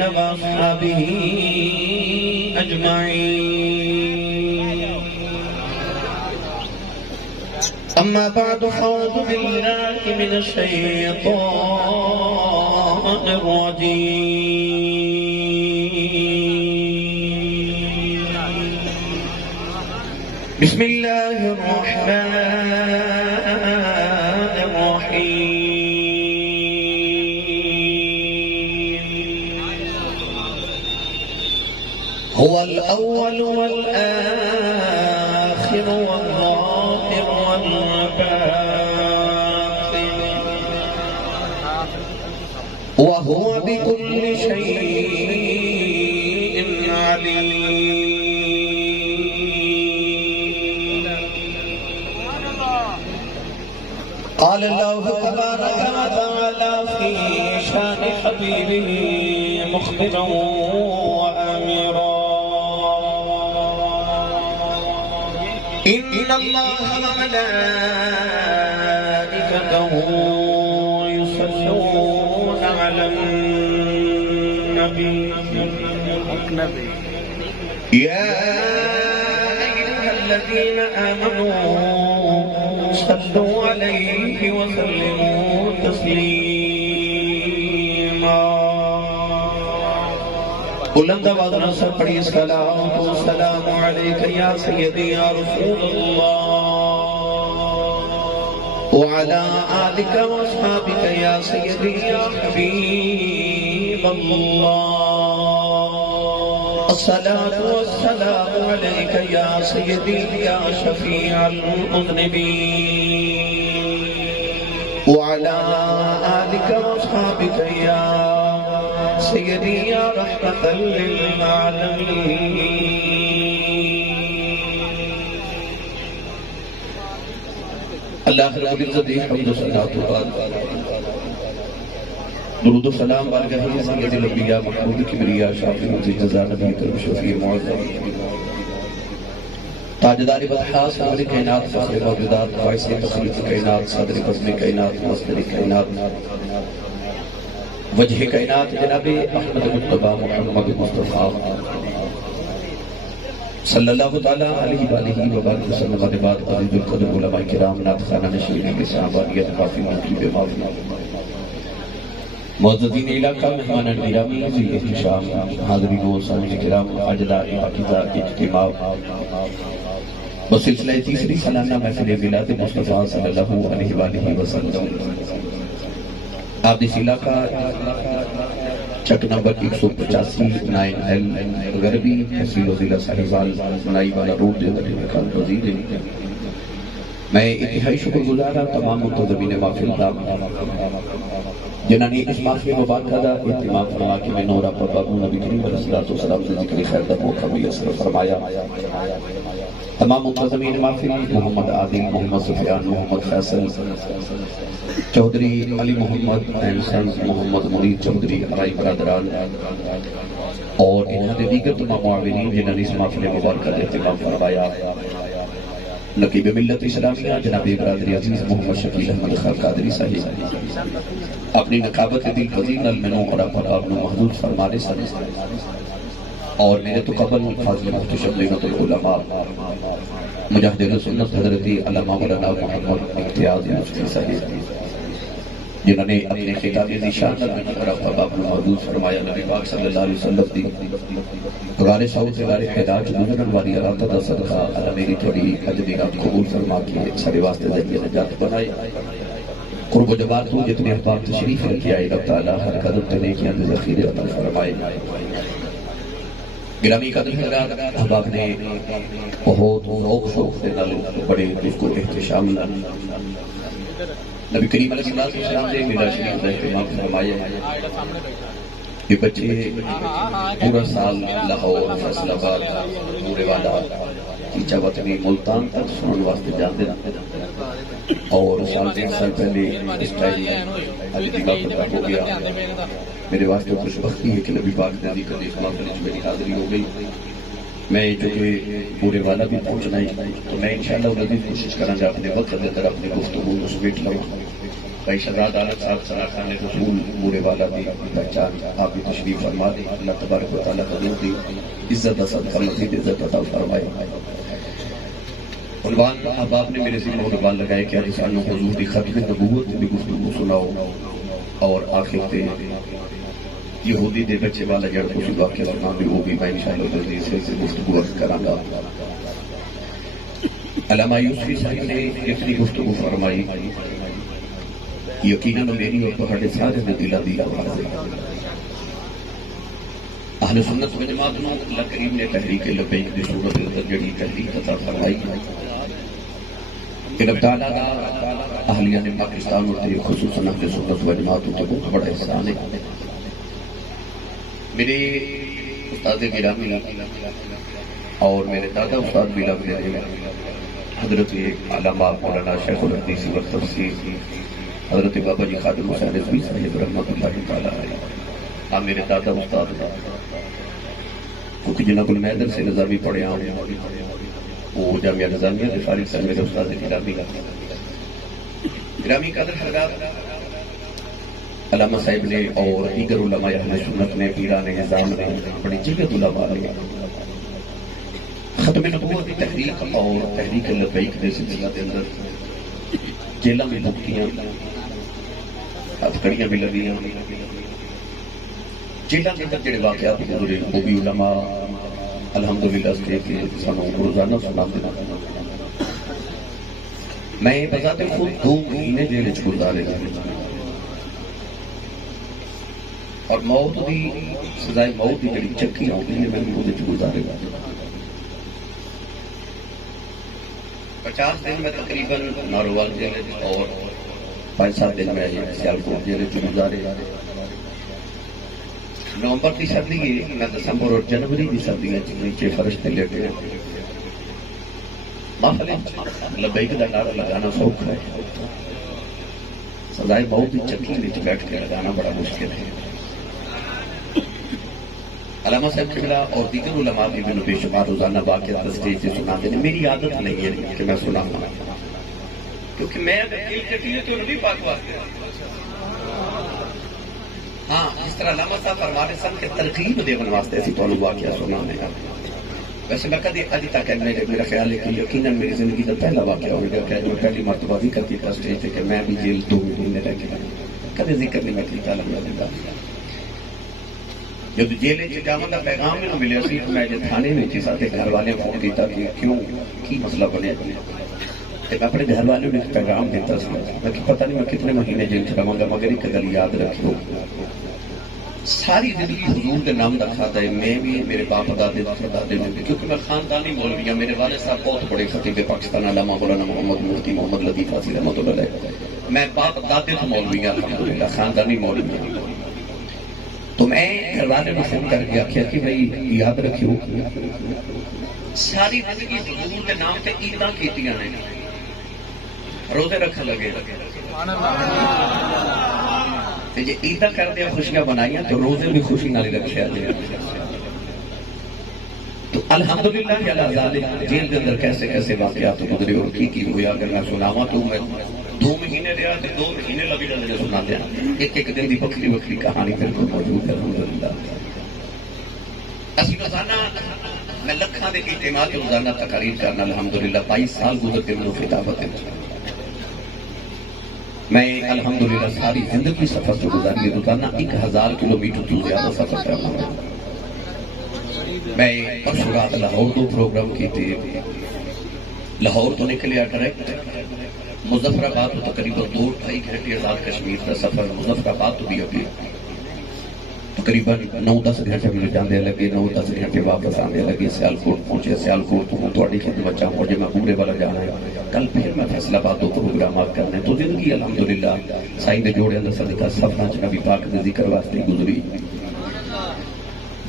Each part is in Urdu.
وأصحابه أجمعين. أما بعد فأعوذ بالله من الشيطان الرجيم. بسم الله الرحمن الرحيم. هو الأول والآخر والظاهر والباطن وهو بكل شيء عليم. قال الله تبارك وتعالى في شان حبيبه مخبرا وآمرا: إن الله وملائكته يصلون على النبي يا أيها الذين آمنوا صلوا عليه وسلموا تسليما. بلند آواز سے پڑھی السلام علیک یا سیدی یا رسول اللہ وعلى آلك واصحابك يا سيدي يا حبيب الله. الصلاة والسلام عليك يا سيدي يا شفيع المذنبين وعلى آلك واصحابك يا سيدي يا رحمة للعالمين. اللہ رب العزت حمد و صلاۃ و درود و سلام بارگاہ سید الانبیاء محمود کبریا شافی مجید جزا نبی کرم شفیع معظم تاجدار بطحا صدر کائنات فخر موجودات باعث تخلیق کائنات صدر بزم کائنات مصدر کائنات وجہ کائنات جناب احمد مجتبی محمد مصطفیٰ صلی اللہ تعالیٰ علیہ وآلہ وبارک وسلم کے بعد عزیز القدر علماء کرام نعت خانہ نشین کے صحابانیت کافی منقیب معافی معززین علاقہ مہمان گرامی ذی احتشام حاضرین و سامعین کرام اجلاء پاکیزہ اجتماع بسلسلہ تیسری سالانہ محفل میلاد مصطفیٰ صلی اللہ علیہ وآلہ وسلم آبدیس علاقہ چک نمبر 185 9L غربی تحصیل و ضلع ساہیوال منائی والا روڈ دیوبند مکان وزیر. میں انتہائی شکر گزار ہوں تمام منتظمین محفل کا جنہوں نے اس محفل مبارکہ کا اہتمام فرما کے میں نورا پر بابو نبی کریم علیہ السلام سے ذکر خیر کا موقع میسر فرمایا. تمام منتظمین محفل محمد عادل، محمد سفیان، محمد فیصل چودھری، علی محمد احسن، محمد مرید چودھری، ارائی برادران اور انہاں دے دیگر تمام معاونین جنہوں نے اس محفل مبارکہ کا اہتمام فرمایا. نقیب ملت اسلامیہ جناب برادری عزیز محمد شکیل احمد خان قادری صاحب اپنی نقابت دل پذیر المنوں اور آپ نے محدود فرمانے سے اور میرے تو قبل فاضل محتشم لینت العلماء مجاہد سنت حضرت علامہ مولانا محمد امتیاز مفتی صاحب جنہوں نے اپنے خطاب ذیشان اور آپ نے محدود فرمایا. نبی پاک صلی اللہ علیہ وسلم دی غار سعود سے غار حیداج گزرن والی ارادہ دا صدقہ اللہ میری تھوڑی حج دینا قبول فرما کے سارے واسطے ذریعہ نجات بنائے. قرب و جوار تو جتنے احباب تشریف رکھی آئے رب تعالیٰ ہر قدم تنے کی اندر ذخیرے عطا فرمائے. گرامی قدر حضرات احباب نے بہت شوق سے بڑے دل کو احتشام نبی کریم علیہ السلام نے میرا شریف کا اہتمام فرمایا. یہ بچے پورا سال لاہور، فیصل آباد، پورے والا تیچا وطنی ملتان تک سنن واسطے جاندے اور سال 3 سال پہلے اس ٹائم علی دیگا فتح ہو گیا. میرے واسطے خوش بختی ہے کہ نبی پاک نے علی کا دیکھ ماں میری حاضری ہو گئی. میں جو کہ پورے والا بھی پہنچنا ہے تو میں انشاءاللہ مزید کوشش کروں گا اپنے وقت اندر اپنے گفتگو کو سمیٹ لوں. بھائی شہزاد عالم صاحب صلاح خان رسول بوڑھے والا دی پہچان آپ بھی تشریف فرما دیں. اللہ تبارک و تعالیٰ کا نور دی عزت صدقہ مزید عزت عطا فرمائے. عنوان احباب نے میرے ذمہ عنوان لگائے کہ انسانوں حضور کی ختم نبوت بھی گفتگو سناؤ اور آخر تے یہودی دے بچے والا جڑ کچھ واقعہ سنا بھی وہ بھی میں انشاءاللہ عزیز سے گفتگو کراں گا. علامہ یوسفی صاحب نے اتنی گفتگو فرمائی یقیناً میری اور تہاڈے سارے دے دلاں دی آواز ہے. اہل سنت و جماعت نو اللہ کریم نے تحریک لبیک دی صورت اندر جڑی تحریک عطا فرمائی کہ رب تعالیٰ دا اہلیان پاکستان اور خصوصاً اہل سنت و جماعت تے بہت بڑا احسان ہے. میرے استاد گرامی اور میرے دادا استاد بھی لگ رہے حضرت علامہ مولانا شیخ الحدیث والتفسیر حضرت بابا جی خادم حسین رضوی صاحب رحمۃ اللہ تعالیٰ علیہ. میرے دادا استاد کیونکہ جناب المیدر سے نظامی پڑھے ہوں وہ جامعہ نظامیہ سے فارغ صاحب میرے استاد گرامی قدر حضرات علامہ صاحب نے اور دیگر علماء اہل سنت نے پیران نظام نے بڑی جگہ علماء نے ختم نبوت کی تحریک اور تحریک لبیک کے سلسلہ کے اندر جیلوں میں بکیاں ہتھکڑیاں بھی لگی جیلوں کے اندر جڑے واقعات گزرے وہ بھی علماء الحمدللہ سے کہ سانوں روزانہ سناتے ہیں. میں بذات خود 2 مہینے جیل وچ گزارے اور موت دی سزائے موت دی جڑی چکی آتی ہے میں بھی وہ گزارے گا. 50 دن میں تقریباً ناروال جیل اور 5-7 دن میں سیالکوٹ جیل گزارے. نومبر کی سردی ہے میں دسمبر اور جنوری کی سردی نیچے فرش تے لیٹے محفل لبیک دا نعرہ لگانا سوکھا ہے. سزائے موت کی چکی نیچے بیٹھ کے لگانا بڑا مشکل ہے. علامہ صاحب قبلہ اور دیگر علماء بھی بے شمار روزانہ واقعات اسٹیج سے سناتے ہیں. میری عادت نہیں ہے کہ میں سناؤں کیونکہ میں اگر دل کٹی ہے تو نبی پاک واسطے. ہاں اس طرح علامہ صاحب فرماتے سن کے ترغیب دیون واسطے اسی تو واقعہ سنانے کا. ویسے میں کدی ابھی تک میرا خیال ہے کہ یقیناً میری زندگی کا پہلا واقعہ ہوگا کہ میں پہلی مرتبہ ذکر کیا اسٹیج پہ کہ میں بھی جیل 2 مہینے رہ کے کدی ذکر نہیں میں کیا الحمدللہ. جب جیل جاواں دا پیغام مینوں ملیا سی میں جے تھانے وچ سارے گھر والے فون کیتا کہ کیوں کی مسئلہ بنیا تے میں اپنے گھر والوں نے پیغام دیتا سی میں کہ پتہ نہیں میں کتنے مہینے جیل چ رہاں گا مگر ایک گل یاد رکھو ساری زندگی حضور کے نام دا کھاتا ہے. میں بھی میرے باپ دادے دادے نے کیونکہ میں خاندانی مولوی ہوں. میرے والد صاحب بہت بڑے خطیب پاکستان علامہ مولانا محمد مفتی محمد لطیف حاصل رحمۃ اللہ علیہ. میں باپ دادے تو مولوی ہوں الحمدللہ خاندانی مولوی ہوں. تو میں گھر والے کو فون کر کے آخیا کہ بھائی یاد رکھو ساری زندگی حضور کے نام تے عیداں کیتیاں نے روزے رکھن لگے جی عیداں کر دیا خوشیاں بنائیاں تو روزے بھی خوشی نال رکھا جائے. تو الحمدللہ کہ اللہ ذالک جیل کے اندر کیسے کیسے واقعات گزرے اور کی ہویا اگر میں سناواں تو میں 2 مہینے رہا تو 2 مہینے لگے جانے سنا دیا. ایک دن کی بکری بکری کہانی بالکل موجود ہے الحمدللہ. اسی روزانہ میں لکھاں دے اجتماع روزانہ تقاریر کرنا الحمدللہ 22 سال گزر کے میرے خطابت ہے. میں الحمدللہ ساری زندگی سفر سے گزاری روزانہ 1000 کلومیٹر تو زیادہ سفر کرنا ہوں. میں پرسوں رات لاہور 2 پروگرام کیتے. لاہور تو نکلیا ڈائریکٹ مظفر آباد تو تقریباً 2-2.5 گھنٹے آزاد کشمیر کا سفر. مظفر آباد تو بھی ابھی تقریباً 9-10 گھنٹے مجھے جانے لگے 9-10 گھنٹے واپس آنے لگے. سیالکوٹ پہنچے. سیالکوٹ تو ہوں تھوڑی خدمت چاہوں مجھے میں پورے والا جانا ہے. کل پھر میں فیصلہ آباد 2 پروگرامات کرنے. تو زندگی الحمدللہ سائیں دے جوڑے اندر صدقہ سفراں چ نبی پاک دے ذکر واسطے گزری.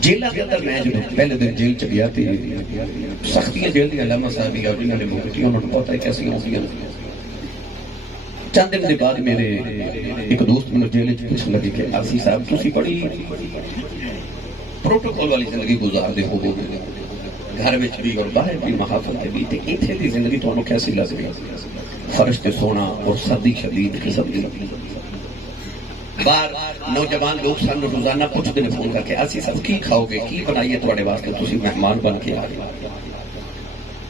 جیل کے اندر میں جب پہلے دن جیل چ گیا تے سختیاں جیل دی علامہ صاحب یا جنہاں نے موٹی انہوں نے پتہ ہے کیسی ہوندیاں. چند دن کے بعد میرے ایک دوست مجھے جیل پوچھنے لگے کہ آسی صاحب تسی بڑی پروٹوکول والی زندگی گزارتے ہو گھر بھی اور باہر بھی محافل بھی تے اتنے کی زندگی تمہیں کیسی لگ رہی. فرشتے سونا اور سردی شدید قسم دی باہر نوجوان لوگ سن روزانہ پوچھتے ہیں فون کر کے اسی سب کی کھاؤ گے کی بنائیے تھوڑے واسطے تسی مہمان بن کے آ گئے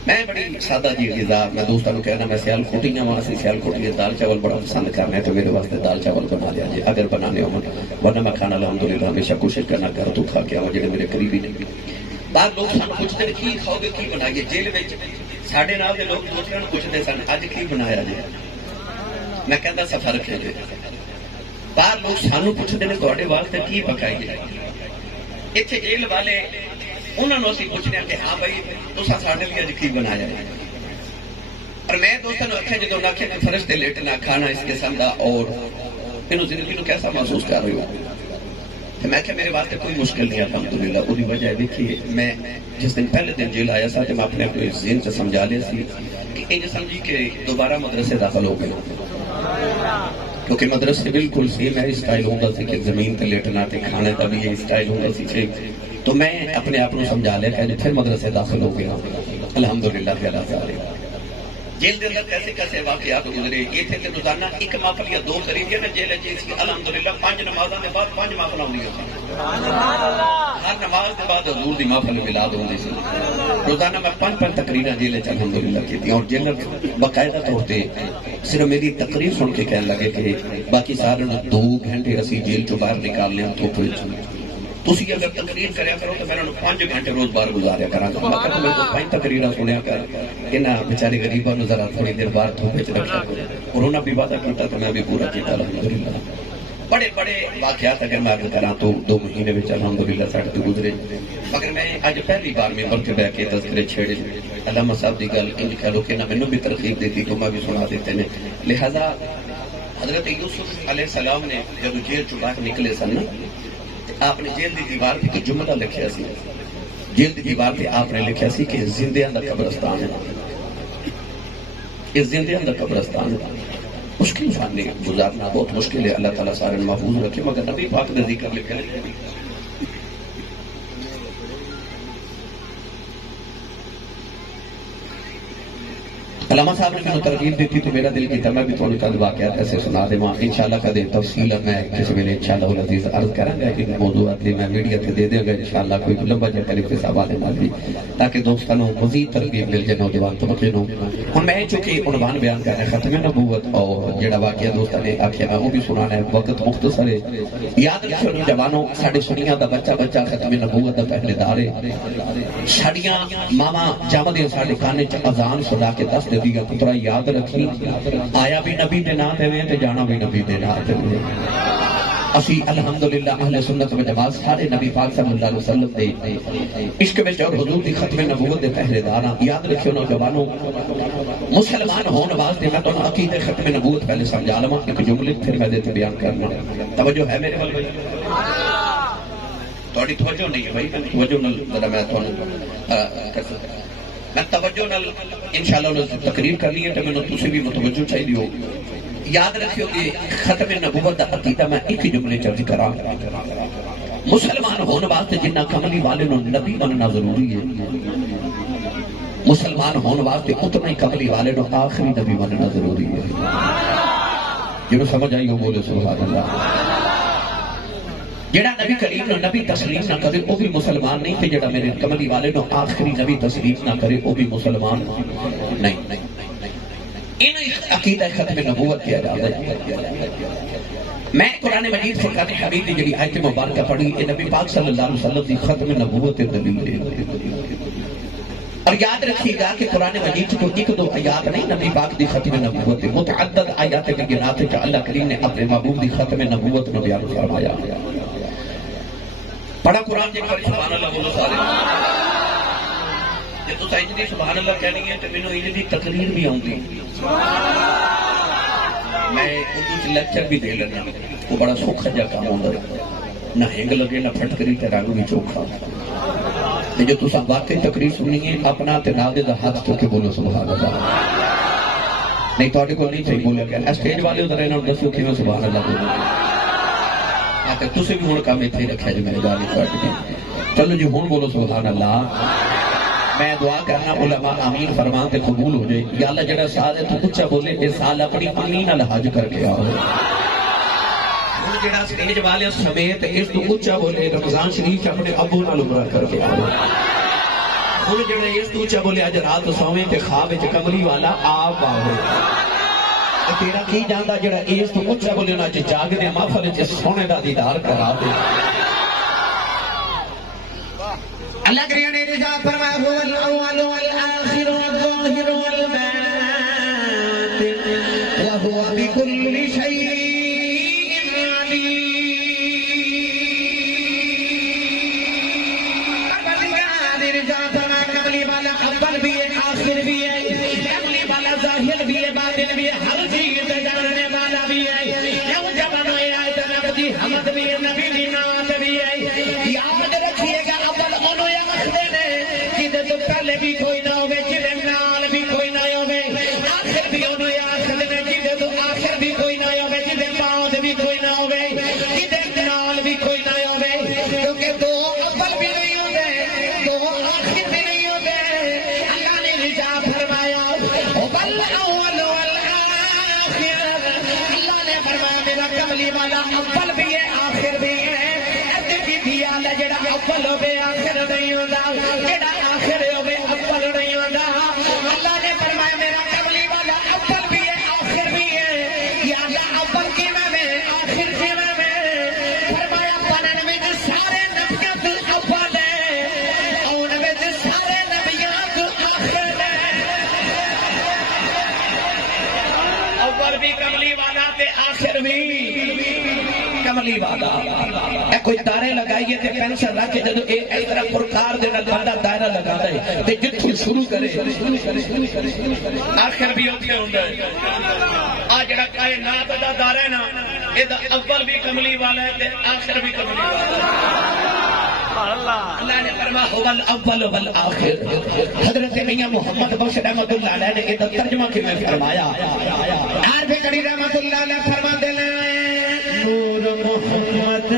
میں بڑی سادہ جی غذا میں دوستوں کو کہنا میں سیال کوٹیاں وہاں سے سیال کوٹیاں دال چاول بڑا پسند کرنا ہے تو میرے واسطے دال چاول بنا لیا جائے اگر بنانے ہوں ورنہ میں کھانا الحمدللہ ہمیشہ کوشش کرنا گھر تو کھا کے آؤں جڑے میرے قریبی نہیں باہر لوگ سن پوچھتے ہیں کی کھاؤ گے کی بنائیے جیل میں ساڑھے نال دے لوگ دوسرے پوچھتے سن اج کی بنایا جائے میں کہتا سفر رکھے جائے باہر لوگ سانو پوچھتے ہیں تھوڑے واسطے کی پکائیے اتنے جیل والے انہوں نے اسی پوچھنے کہ ہاں بھائی تسا ساڈے لیے اج کی بنایا ہے اور میں دوستوں نے آخیا جدوں آخیا کہ فرشتے لیٹنا کھانا اس قسم دا اور انہوں زندگی نو کیسا محسوس کر رہے ہو تو میں کہ میرے واسطے کوئی مشکل نہیں الحمدللہ وہی وجہ ہے دیکھیے میں جس دن پہلے دن جیل آیا تھا تو میں اپنے کو ذہن سے سمجھا لیا سی کہ انج سمجھی کہ دوبارہ مدرسے داخل ہو گئے کیونکہ مدرسے بالکل سیم ہے اسٹائل ہوتا سی کہ زمین تے لیٹنا تے کھانے کا بھی یہ اسٹائل ہوتا سی تو میں اپنے آپ کو سمجھا لیا کہ پھر مدرسے داخل ہو گیا الحمدللہ جیل دے اندر کیسے کیسے واقعات گزرے یہ تھے کہ روزانہ ایک محفل یا دو خریدی ہے جیل جی الحمدللہ 5 نمازوں کے بعد 5 محفل ہوندی ہوتی ہر نماز کے بعد حضور دی محفل میلاد ہوندی سی روزانہ میں 5 تقریراں جیل چ الحمدللہ کی اور جیل باقاعدہ طور پہ صرف میری تقریر سن کے کہنے لگے کہ باقی سارے 2 گھنٹے اسی جیل چوں باہر نکالنے ہم تو پھر تسی اگر تقریر کریا کرو تو میں انہوں 5 گھنٹے روز بار گزاریا کراں گا میں کہتا میں 5 تقریراں سنیا کر انہاں بیچارے غریباں نوں ذرا تھوڑی دیر باہر دھوپ وچ رکھیا اور انہاں بھی وعدہ کیتا تو میں بھی پورا کیتا الحمدللہ بڑے بڑے واقعات اگر میں عرض کراں تو 2 مہینے وچ الحمدللہ ساڈے تو گزرے مگر میں اج پہلی بار ممبر تے بیٹھ کے تذکرے چھیڑے علامہ صاحب دی گل انج کہہ لو کہ نہ مینوں بھی ترغیب دیتی تو میں بھی سنا دیتے نے لہذا حضرت یوسف علیہ السلام نے جب جیل چوں باہر نکلے سن آپ نے جیل دی دیوار پہ ایک جملہ لکھیا سی جیل دی دیوار پہ آپ نے لکھیا سی کہ زندیاں دا قبرستان ہے یہ زندیاں دا قبرستان ہے مشکل فانی گزارنا بہت مشکل ہے اللہ تعالیٰ سارے محفوظ رکھے مگر نبی پاک نے ذکر لکھا ہے علامہ صاحب نے مجھے ترغیب دیتی تو میرا دل کی میں بھی تھوڑی چند واقعات ایسے سنا دے وہاں انشاءاللہ کدے تفصیل میں کسی ویلے انشاءاللہ العزیز عرض کروں گا کہ موضوعات لی میں میڈیا تے دے دے گا انشاءاللہ کوئی لمبا جا کلپ کے حوالے نال بھی تاکہ دوستاں نوں مزید ترغیب مل جائے نوجوان طبقے نوں ہن میں چونکہ عنوان بیان کر رہا ختم نبوت اور جڑا واقعہ دوستاں نے آکھیا میں وہ بھی سنانا ہے وقت مختصر ہے یاد رکھو نوجوانوں ساڈے سنیاں دا بچہ ختم نبوت دا پہلے دار ہے ساڈیاں ماما جامدے ساڈے کانے چ اذان سنا کے دس دے دیگا پترا یاد رکھی آیا بھی نبی دے نام تے تے جانا بھی نبی دے نام تے اسی الحمدللہ اہل سنت و جماعت سارے نبی پاک صلی اللہ علیہ وسلم دے عشق وچ اور حضور دی ختم نبوت دے پہرے دار یاد رکھیو نوجوانوں مسلمان ہون واسطے میں تانوں عقیدہ ختم نبوت پہلے سمجھا لواں ایک جملے پھر میں تے بیان کرنا توجہ ہے میرے ول بھائی تہاڈی توجہ نہیں ہے بھائی توجہ نال ذرا میں تانوں میں توجہ نال انشاءاللہ تقریر کر لی ہے تو میں تسی بھی متوجہ چاہیے ہو یاد رکھیو کہ ختم نبوت دا عقیدہ میں ایک جملے چ ذکر کراں مسلمان ہون واسطے جنہ کملی والے نو نبی بننا ضروری ہے مسلمان ہون واسطے اتنا ہی کملی والے نو آخری نبی بننا ضروری ہے جنہوں سمجھ آئی ہو بولے سبحان اللہ جڑا نبی کریم نو نبی تسلیم نہ کرے وہ بھی مسلمان نہیں تھے جڑا میرے کملی والے نو آخری نبی تسلیم نہ کرے وہ بھی مسلمان نہیں انہیں عقیدہ ختم نبوت کیا جاتا ہے میں قرآن مجید فرقان حمید جڑی آیت مبارکہ پڑھی یہ نبی پاک صلی اللہ علیہ وسلم دی ختم نبوت دلیل ہے اور یاد رکھیے گا کہ قرآن مجید کو ایک دو آیات نہیں نبی پاک دی ختم نبوت متعدد آیات کے گنات کہ اللہ کریم نے اپنے محبوب دی ختم نبوت نو بیان فرمایا پڑھا قرآن جے پر سبحان اللہ بولو سارے جے تو سائنس دی سبحان اللہ کہنی ہے تو مینوں انہی دی تقریر بھی آوندی میں اردو سے لیکچر بھی دے لینا وہ بڑا سوکھا جا کام ہوندا نہ ہنگ لگے نہ پھٹکری تے رنگ بھی چوکھا تے جو تساں واقعی تقریر سننی ہے اپنا تے نال دے ہاتھ چوک کے بولو سبحان اللہ نہیں تہاڈے کول نہیں چاہیے بولیا کہ اسٹیج والے ادھر انہاں دسو کیویں سبحان اللہ بولو آکے تسی بھی ہن کام ایتھے رکھیا جی مہربانی کر کے چلو جی ہن بولو سبحان اللہ میں دعا کرنا علماء آمین فرمان تے قبول ہو جائے. یا اللہ جڑا سال ہے تو اچھا بولے اس سال اپنی امی نال حج کر کے آؤ. ہن جڑا سٹیج والے سمیت اس تو اچھا بولے رمضان شریف اپنے ابو نال عمرہ کر کے آؤ. ہن جڑا اس تو اچھا بولے اج رات سویں تے خواب وچ کملی والا آپ آوے. تیرا کی جاندا جڑا اس تو اچھا بولے نا اج جاگ دے محفل وچ سونے دا دیدار کرا دے. اللہ کریم نے ارشاد فرمایا هو الاول والآخر والظاہر والباطن وهو بكل شيء علیم. ارشاد فرمایا کملی والا اول بھی ہے آخر بھی ہے کملی والا ظاہر بھی ہے باطن بھی ہے ہر چیز جاننے والا بھی ہے. یوں جب بنائے آئے جناب جی حمد بھی ہے نبی دی نعت بھی ہے. یاد رکھیے گا پہلے بھی کوئی نہ ہوئے جدے نال بھی کوئی نہ ہوئے آخر بھی انہوں آخر نے جدے تو آخر بھی کوئی نہ ہوئے جدے بعد بھی کوئی نہ ہوئے جدے نال بھی کوئی نہ ہوئے کیونکہ دو اول بھی نہیں ہوئے دو آخر بھی نہیں ہوئے. اللہ نے رجا فرمایا بل اول والآخر. اللہ نے فرمایا میرا کملی والا اول بھی ہے آخر بھی ہے. ادھر بھی دیا جڑا اول ہوئے آخر نہیں ہوتا جڑا آخر ہوئے اول نہیں ہوتا. اللہ نے فرمایا میرا کملی والا اول بھی ہے آخر بھی ہے. یا اللہ اول کی میں آخر کی میں فرمایا پڑھن میں سارے نبیوں تو اول ہے اور میں سارے نبیوں تو آخر ہے. اول بھی کملی والا تے آخر بھی کملی والا. اے کوئی دائرے لگائیے تے پینسل رکھ کے جدو اس طرح پرکار دے نال بندہ دائرہ لگاتا ہے تے جتھوں شروع کرے آخر بھی ہوتی ہوندا ہے. آ جڑا کائنات دا دائرہ ہے نا اے دا اول بھی کملی والا ہے تے آخر بھی کملی والا ہے. اللہ نے فرمایا هو الاول والآخر. حضرت میاں محمد بخش رحمۃ اللہ علیہ نے یہ ترجمہ کے میں فرمایا. عارف کڑی رحمۃ اللہ علیہ فرماتے ہیں نور محمد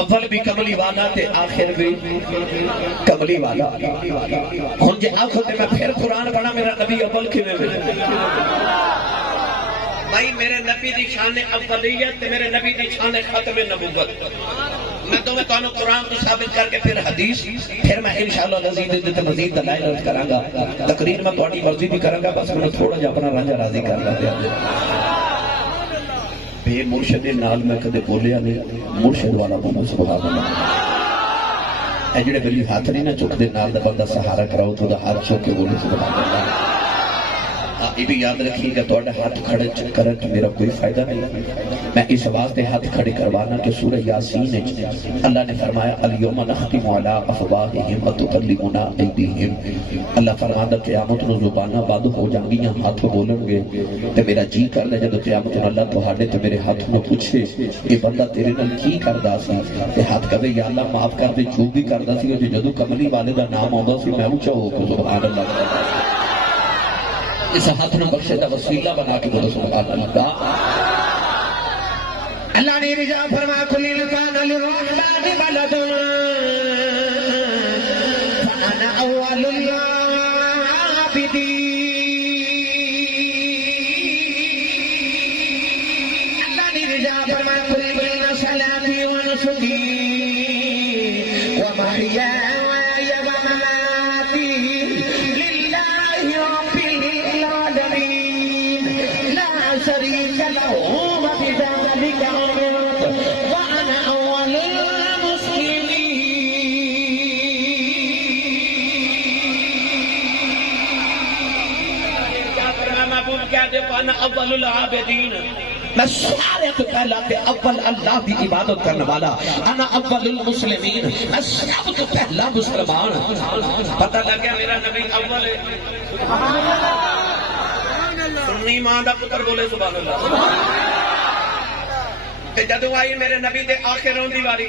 اول بھی کملی والا تے آخر بھی کملی والا. ہن جے آخو تے میں پھر قرآن پڑھا میرا نبی اول کیویں ملے. بھائی میرے نبی دی شان اولیت تے میرے نبی دی شان ختم نبوت. میں تو میں تانوں قرآن کو ثابت کر کے پھر حدیث پھر میں انشاءاللہ مزید دلائل عرض کراں گا. تقریر میں تہاڈی مرضی بھی کراں گا بس میں تھوڑا جہا اپنا رانجھا راضی کر لیا. بے مرشد نال میں کدے بولیا نہیں. مرشد والا بولو سبحان اللہ. اے جڑے بلی ہاتھ نہیں نہ چک دے نال دا بندہ سہارا کراؤ تو دا ہاتھ چک کے بولو سبحان اللہ. یہ بھی یاد رکھیے گا تو ہاتھ کھڑے کرن تو میرا کوئی فائدہ نہیں. میں اس واسطے ہاتھ کھڑے کروانا کہ سورہ یاسین اللہ نے فرمایا الیوم نختم علی افواہہم وتکلمنا ایدیہم. اللہ فرماتا قیامت نو زباناں بند ہو جان گیاں ہاتھ بولن گے تے میرا جی کر لے جدو قیامت نو اللہ تہاڈے تے میرے ہاتھ نو پوچھے یہ بندہ تیرے نال کی کردا سی تے ہاتھ کہے یا اللہ معاف کر دے جو بھی کردا سی جدو کملی والے دا نام آندا سی میں اونچا ہو کے سبحان اللہ. اس ہاتھ نے بخشے دا وسیلہ بنا کے بولو سبحان اللہ. اللہ نے رجا فرمایا کل انسان للرحمن ولد فانا اول العابدین. محبوب کہہ دے انا اول العابدین، میں سارے تو پہلا تے اول اللہ دی عبادت کرنے والا، انا اول المسلمین، میں سب تو پہلا مسلمان۔ پتہ لگ گیا میرا نبی اول ہے۔ سنی ماں دا پتر بولے سبحان اللہ۔ تے جدوں آئی میرے نبی دے آخر ہوندی واری،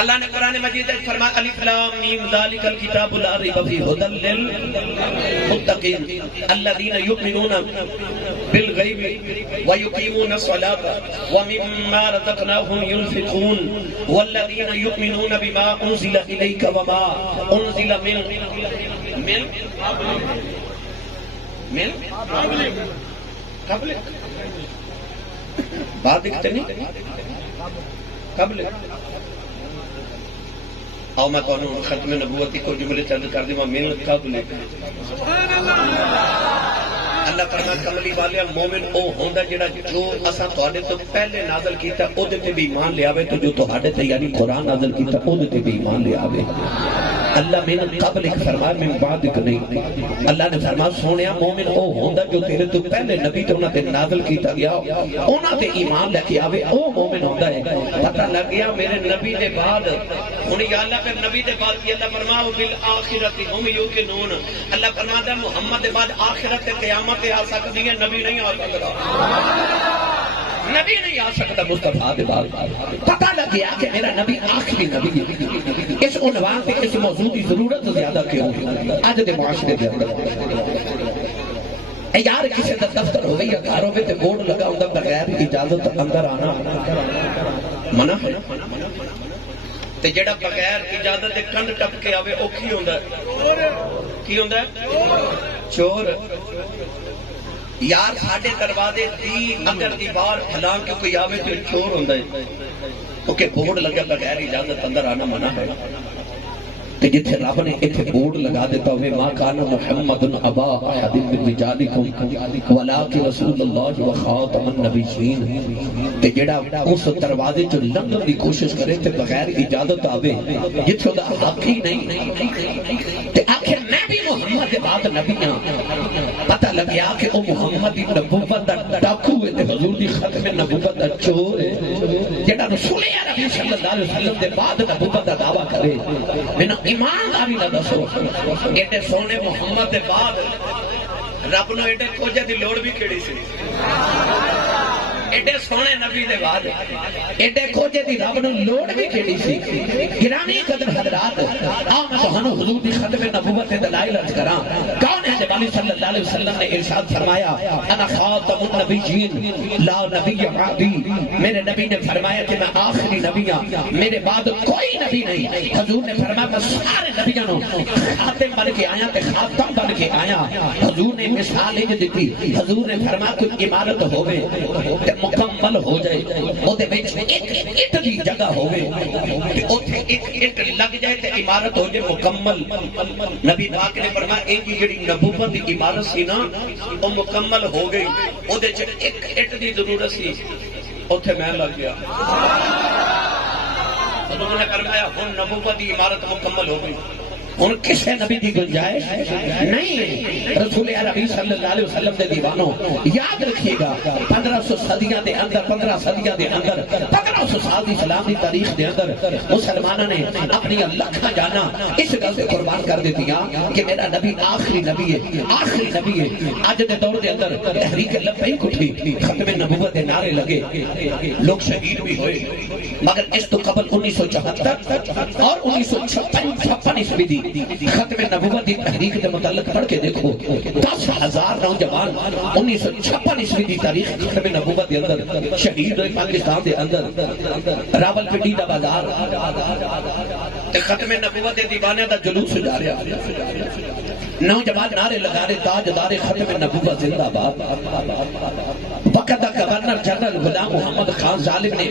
اللہ نے قرآن مجید میں فرمایا الف لام میم ذالک الکتاب لا ریب فیہ ھدی للمتقین الذین یؤمنون بالغیب ویقیمون الصلاة ومما رزقناہم ينفقون والذین یؤمنون بما انزل الیک وما انزل من قبلک بات دکھتے نہیں قبلک۔ اور میں تو ختم نبوتی کو جملے چند کر دی من قبل۔ اللہ فرماتا کملی والے مومن او ہوندا جڑا جو اساں تواڈے تو پہلے نازل کیتا او دے تے بھی ایمان لے آوے، تو جو تواڈے تے یعنی قرآن نازل کیتا او دے تے بھی ایمان لے آوے۔ اللہ من قبل فرمایا من بعد نہیں۔ اللہ نے فرمایا سونیا مومن او ہوندا جو تیرے تو پہلے نبی تے انہاں تے نازل کیتا گیا انہاں تے ایمان لے کے آوے، او مومن ہوندا ہے۔ پتہ لگ گیا میرے نبی دے بعد ہن یا اللہ پھر نبی دے بعد کی اللہ فرمایا بالآخرۃ ہم یوقنون۔ اللہ فرماتا ہے محمد دے بعد آخرت تے قیامت آ سکتی ہے، نبی نہیں آ سکتا، نبی نہیں آ سکتا مصطفیٰ دے بعد۔ پتہ لگ گیا کہ میرا نبی آخری نبی ہے۔ اس عنوان پہ اس موضوع کی ضرورت زیادہ کیوں اج دے معاشرے دے اندر؟ یار کسی کا دفتر ہوئے یا گھر ہوئے تے بورڈ لگا ہوتا بغیر اجازت اندر آنا منع ہے، تے جڑا بغیر اجازت دے کنڈ ٹپ کے آوے او کی ہوندا ہے؟ کی ہوندا ہے؟ چور۔ یار ساڈے دروازے دی اگر دیوار پھلان کے کوئی آوے تو چور ہوندا ہے، کیونکہ بورڈ لگا بغیر اجازت اندر آنا منع ہے۔ کہ جتھے رب نے ایتھے بورڈ لگا دیتا ہوئے ما کان محمد ابا احد من رجالکم ولکن رسول اللہ و خاتم النبیین، تے جڑا اس دروازے چ لنگن دی کوشش کرے تے بغیر اجازت آوے جتھے دا حق ہی نہیں، تے آخر میں بھی محمد کے بعد نبی ہاں۔ پتہ لگیا کہ او محمد دی نبوت دا ڈاکو ہے تے حضور دی ختم نبوت دا چور ہے، جڑا رسول عربی صلی اللہ علیہ وسلم دے بعد نبوت دا دعویٰ کرے۔ مینوں ایمانداری نہ دسو ایڈے سونے محمد دے بعد رب نو ایڈے کوجے دی لوڑ بھی کیڑی سی؟ ایڈے سونے نبی دے بعد ایڈے کوجے دی رب نو لوڑ بھی کیڑی سی؟ گرامی قدر حضرات، آؤ میں تہانوں حضور دی ختم نبوت دے دلائل عرض کراں۔ کون ہے جب علی صلی اللہ علیہ وسلم نے ارشاد فرمایا انا خاتم النبیین لا نبی بعدی، میرے نبی نے فرمایا کہ میں آخری نبی ہوں، میرے بعد کوئی نبی نہیں۔ حضور نے فرمایا میں سارے نبیوں نو خاتم بن کے آیا تے خاتم بن کے آیا۔ حضور نے مثال یہ دیتی، حضور نے فرمایا کوئی عمارت ہوے تے مکمل ہو جائے، او دے وچ ایک اٹ دی جگہ ہوے تے اوتھے ایک اٹ لگ جائے تے عمارت ہو جائے مکمل۔ نبی پاک نے فرمایا اے جڑی نبوت دی عمارت سی نا او مکمل ہو گئی، او دے وچ ایک اٹ دی ضرورت سی، اوتھے میں لگ گیا۔ حضور نے فرمایا ہن نبوت دی عمارت مکمل ہو گئی، ہن کسے نبی دی گنجائش نہیں ہے۔ رسول عربی صلی اللہ علیہ وسلم دے دیوانوں یاد رکھیے گا 1500 صدیاں دے اندر 15 صدیاں دے اندر 1500 سال دی اسلامی تاریخ دے اندر مسلمانوں نے اپنی لکھاں جانا اس گل سے قربان کر دیتیاں کہ میرا نبی آخری نبی ہے، آخری نبی ہے۔ اج دے دور دے اندر تحریک لبیک اٹھی، ختم نبوت دے نعرے لگے، لوگ شہید بھی ہوئے، مگر اس تو قبل 1974 اور 1956 عیسوی دی ختم نبوت دی تحریک کے متعلق پڑھ کے دیکھو، 10,000 نوجوان 1956 عیسوی دی تاریخ ختم نبوت دے اندر شہید ہوئے پاکستان دے اندر۔ راول پنڈی دا بازار تے ختم نبوت دے دیوانے دا جلوس جا رہا، نوجوان نعرے لگا رہے تاجدار ختم نبوت زندہ باد۔ وقت دا گورنر جنرل غلام محمد خان ظالم نے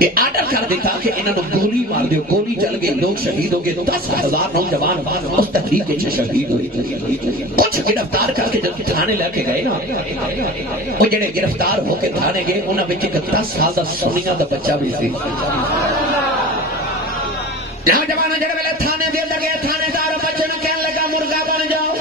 یہ آرڈر کر دیتا کہ انہوں نے گولی مار دیو، گولی چل گئی، لوگ شہید ہو گئے، 10,000 نوجوان اس تحریک کے شہید ہوئے۔ کچھ گرفتار کر کے جب تھانے لے کے گئے نا، وہ جڑے گرفتار ہو کے تھانے گئے انہوں نے 10 سال دا سونیا دا بچہ بھی سی۔ نوجوان جڑے ویلے تھانے دے لگے، تھانے دار بچے نوں کہن لگا مرغا بن جاؤ،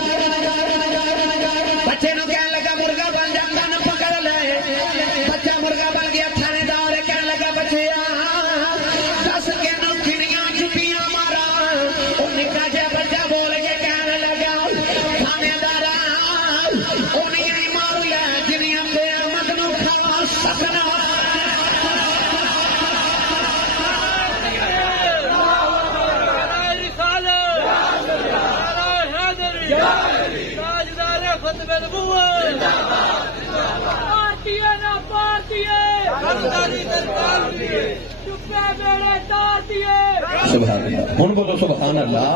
سبحان اللہ ہن بولو سبحان اللہ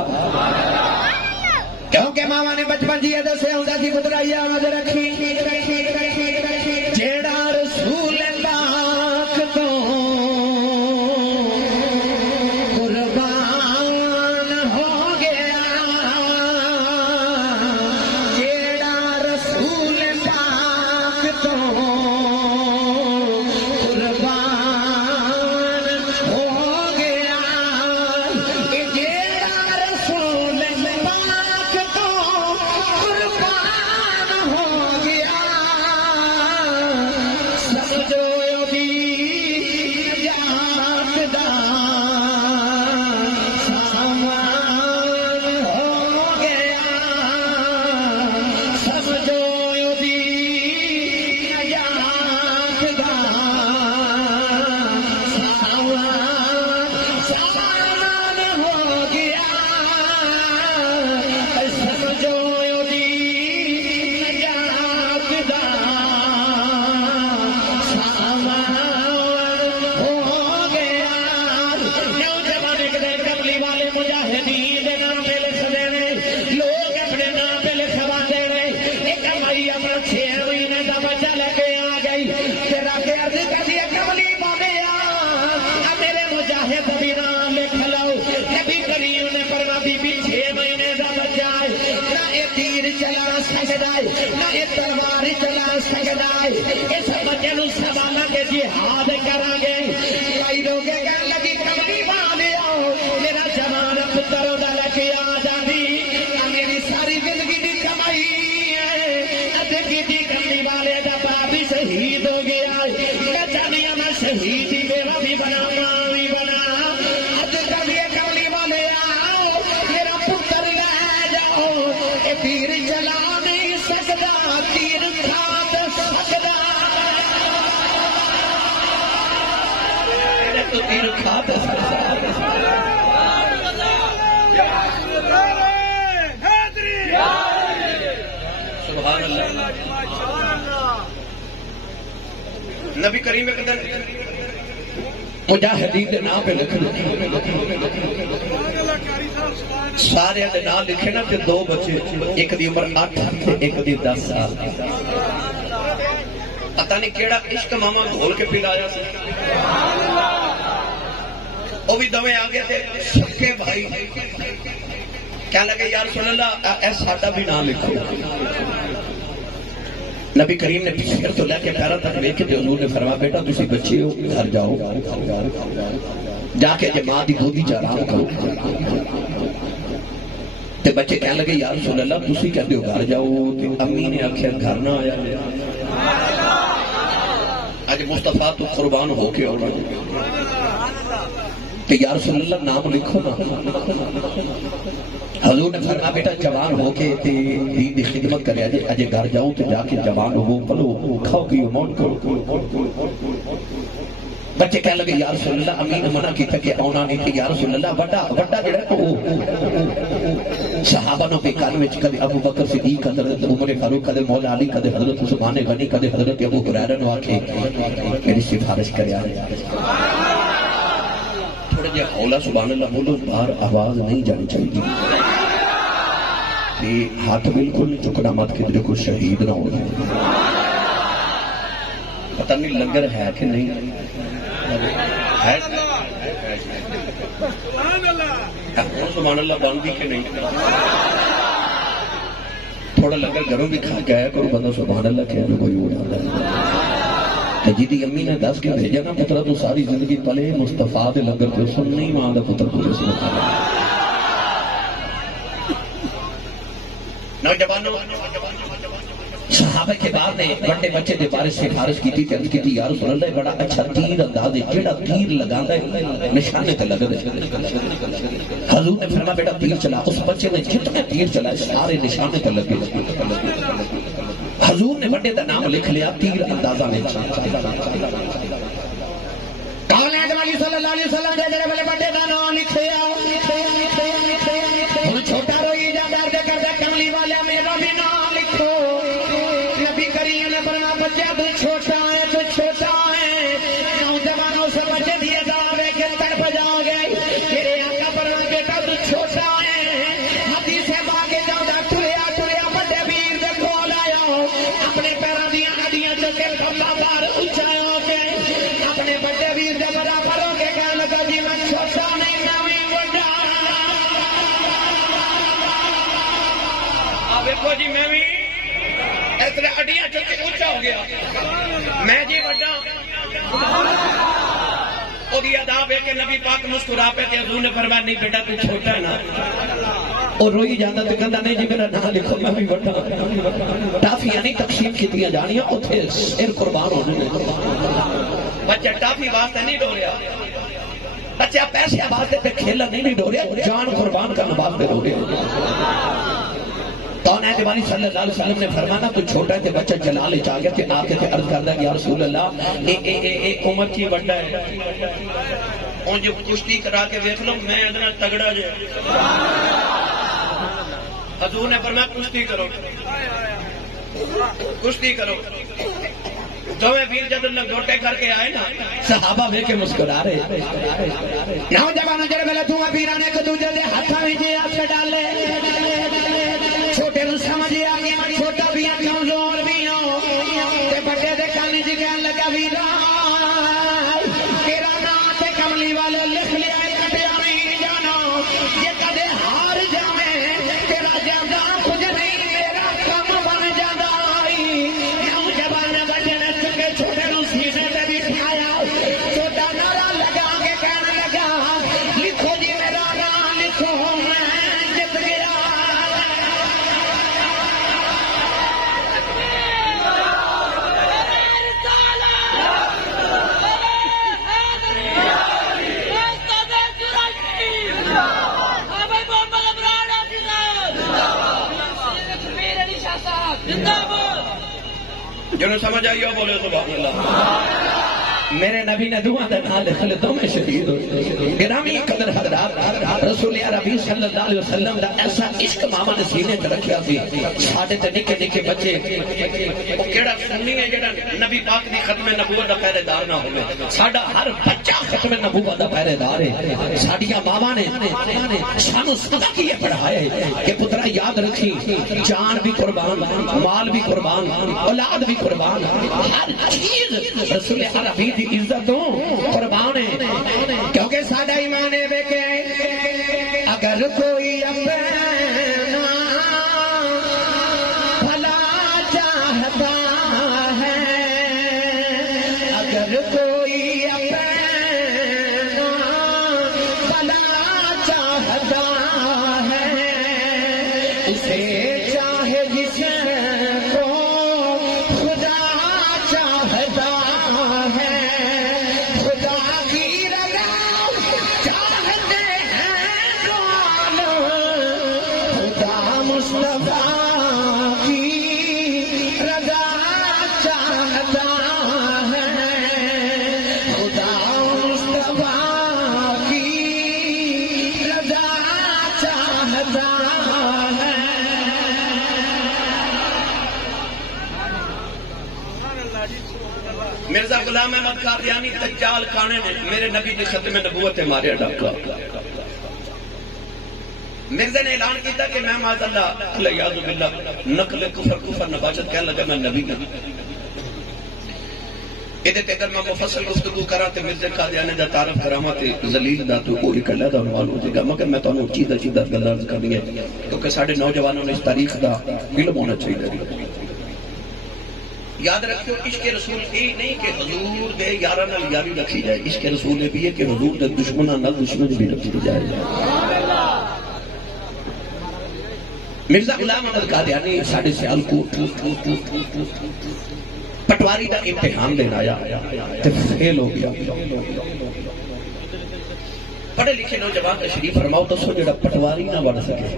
کیونکہ ماما نے بچپن جی دسیا ہوں کہ پترائی آواز رکھی جیڑا رسول پاک تو قربان ہو گیا جیڑا رسول پاک تو قربان ہو گیا جیڑا رسول پاک تو قربان ہو گیا سمجھو بھی نجات دا سامان ہو گیا سمجھو بھی نجات دا سامان ہو گیا سمجھو بھی نجات دا نوجوان کملی والے مجاہدین دے نام پہ لکھ دے لوگ اپنے نام پہ لکھوا دے ایک مائی اپنا 6 مہینے کا بچہ لے کے آ گئی تیرا کے عرض کری کملی والے میرے مجاہد بھی نام لکھ لو نبی کریم نے فرمایا بی بی 6 مہینے کا بچہ ہے نہ یہ تیر چلا سکتا ہے نہ یہ تلوار چلا سکتا ہے اس بچے نو سنبھالا کے جہاد کرا گے کئی لوگ کہنے لگی کملی والے آؤ میرا جوان پتر دا لے کے آ جانی میری ساری زندگی دی کمائی ہے ادھکی دی کملی والے دا برا بھی شہید ہو گیا میں چاہنی ہوں میں شہید ہی بیوہ بھی بنا ماں بھی بنا اد کبھی کملی والے آؤ میرا پتر لے جاؤ اے تیر چلا نہیں سکتا تیر کھا سکتا تو تیر کھا سکتا سبحان اللہ نبی کریم اقدر مجاہدین دے نام پہ لکھ لو سارے دے نام لکھے نا کہ 2 بچے ایک دی عمر 8 ایک دی 10 سال پتہ نہیں کیڑا عشق ماما گھول کے پلایا سی وہ بھی دویں آگے تھے سکے بھائی کیا لگے یا رسول اللہ اے ساڈا بھی نام لکھو نبی کریم نے سر تو لے کے پیروں تک لے کے حضور نے فرمایا بیٹا تسی بچے ہو گھر جاؤ جا کے ماں دی گودی چ آرام کرو تے بچے کہنے لگے یا رسول اللہ تسی کہتے ہو گھر جاؤ تے امی نے آخیا گھر نہ آیا اج مصطفیٰ تو قربان ہو کے آنا کہ یا رسول اللہ نام لکھو نا حضور نے فرمایا بیٹا جوان ہو کے دین دی خدمت کرے اجے گھر جاؤ تو جا کے جوان ہو پلو کھاؤ پیو موج کرو بچے کہنے لگے یا رسول اللہ امی نے منع کیتا کہ آنا نہیں تھی یا رسول اللہ بڑا جڑا تو صحابہ نو پہ کان وچ کدے ابو بکر صدیق حضرت عمر فاروق کدے مولا علی کدے حضرت عثمان غنی کدے حضرت ابو ہریرہ نو آکھے میری سفارش کریا تھوڑا جہا اولا سبحان اللہ بولو باہر آواز نہیں جانی چاہیے ہاتھ بالکل نہیں چکنا مت کہ دیکھو شہید نہ ہو جائے پتہ نہیں لنگر ہے کہ نہیں ہے سبحان اللہ بن بھی کہ نہیں تھوڑا لنگر گھروں بھی کھا کے آیا کرو بندہ سبحان اللہ کہہ جو کوئی اڑ جاتا ہے جی دی امی نے 10 کے بھیجا نا پترا تو ساری زندگی پلے مصطفیٰ دے لنگر پہ سن نہیں ماں دا پتر پورے سنت نوجوانوں صحابہ کے بعد نے بڑے بچے دے بارے سفارش کی تھی یا رسول اللہ بڑا اچھا تیر انداز ہے جیڑا تیر لگاندا ہے نشانے تے لگدا ہے حضور نے فرمایا بیٹا تیر چلا اس بچے نے جتنے تیر چلائے سارے نشانے تے لگے حضور نے بڑے دا نام لکھ لیا تیر اندازہ میں کون ہے علی صلی اللہ علیہ وسلم دے جڑے والے بڑے دا نام لکھیا ہن چھوٹا روئی جا کر دے کملی والا میرا بھی نام لکھو دیکھو جی میں بھی اس طرح اڈیاں چک کے اونچا ہو گیا میں جی وڈا وہ بھی عذاب ہے کہ نبی پاک مسکرا پہ کہ حضور نے فرمایا نہیں بیٹا تو چھوٹا ہے نا اور روئی جاتا تو کہتا نہیں جی میرا نام لکھو میں بھی وڈا ٹافیاں نہیں تقسیم کیتیاں جانیاں اتھے سر قربان ہونے بچہ ٹافی واسطے نہیں ڈوریا بچہ پیسے واسطے پہ کھیلا نہیں ڈوریا جان قربان کا نباز پہ ڈوریا تو نے دیوانی صلی اللہ علیہ وسلم نے فرمانا تو چھوٹا ہے بچہ جلال چاہ گیا کہ آتے تھے عرض کردہ کہ یا رسول اللہ ایک عمر کی بڑھا ہے اور جو کشتی کرا کے دیکھ لو میں ادنا تگڑا جو حضور نے فرمایا کشتی کرو جو میں ویر جد لنگوٹے کر کے آئے نا صحابہ بے کے مسکرا رہے نوجوانوں جڑے ملے تو پیرانے کو دوجہ دے ہاتھا میں جی آج ڈالے چھوٹے نو سمجھے آگے چھوٹا بھی کمزور بھی ہو تے بڑے دے کھانے جی کہنے لگا ویرا تیرا نام تے کملی والے لکھ لیا کٹیا نہیں جانا یہ کدے ہار جاویں تیرا جانا کچھ نہیں میرا کم بن جانا نوجوان بچے نے چکے چھوٹے نو سینے تے بٹھایا چھوٹا نعرہ لگا کے کہنے لگا لکھو جی میرا نام لکھو میں جت گیا جنہوں سمجھ آئی ہو بولے سبحان اللہ میرے نبی نے دعا دے نال خلدوں میں شہید ہوئے گرامی قدر حضرات رسول عربی صلی اللہ علیہ وسلم دا ایسا عشق ماما نے سینے تے رکھیا سی ساڈے تے نکے نکے بچے او کیڑا سنی ہے جڑا نبی پاک دی ختم نبوت دا پہرے دار نہ ہوے ساڈا ہر بچہ ختم نبوت دا پہرے دار ہے ساڈیاں ماواں نے سانو سبق یہ پڑھایا ہے کہ پترا یاد رکھی جان بھی قربان مال بھی قربان اولاد بھی قربان ہر چیز رسول عربی دی عزتوں قربان ہے کیونکہ ساڈا ایمان ہے کہ اگر کوئی اپنا بھلا چاہتا ہے اگر کوئی اپنا بھلا چاہتا ہے اسے چاہے جس کو خدا چاہتا ہے خدا کی رضا چاہتے ہیں جو خدا مصطفیٰ کی رضا چاہتا ہے خدا مصطفیٰ کی رضا چاہتا ہے مرزا غلام احمد قادیانی دجال کھانے نے میرے نبی کی ختم نبوت مارے ڈاکا مرزا نے اعلان کیتا کہ میں معاذ اللہ علیہ باللہ نقل کفر نباشت کہنے لگا میں نبی نہیں ادھے تے اگر میں مفصل گفتگو کرا تے مرزا قادیانی دا تعارف کراواں تے ذلیل دا تو کوئی کلا دا عنوان ہو جائے گا مگر میں تانوں چیز گل عرض کرنی ہے کیونکہ ساڈے نوجوانوں نے اس تاریخ دا علم ہونا چاہیے یاد رکھو عشق رسول یہ نہیں کہ حضور دے یاراں نال یاری رکھی جائے عشق رسول یہ بھی ہے کہ حضور دے دشمناں نال دشمنی بھی رکھی جائے مرزا غلام احمد قادیانی ساڈے سیالکوٹ پٹواری دا امتحان لینا آیا تے فیل ہو گیا پڑھے لکھے نوجوان تشریف فرماؤ دسو جڑا پٹواری نہ بن سکے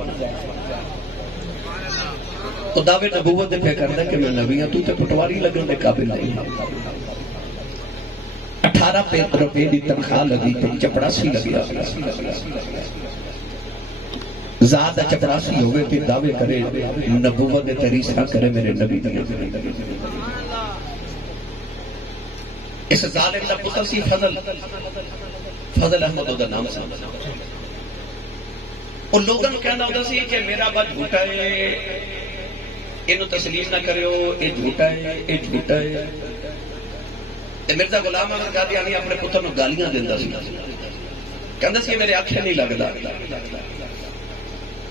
وہ دعوے نبوت دے پہ کردا کہ میں نبی ہوں تو تے پٹواری لگن دے قابل نہیں 18 روپے دی تنخواہ لگی تے چپڑاسی لگیا ذات چپڑاسی ہوئے تے دعوے کرے نبوت دے تریسا کرے میرے نبی دی اس ظالم دا پتر سی فضل احمد دا نام سی اور لوگوں کہنا ہوتا سی کہ میرا با جھوٹا ہے انہوں تسلیم نہ کریو اے جھوٹا ہے اے جھوٹا ہے مرزا غلام احمد قادیانی اپنے پتر نو گالیاں دیندا سی کہندا سی میرے آنکھیں نہیں لگدا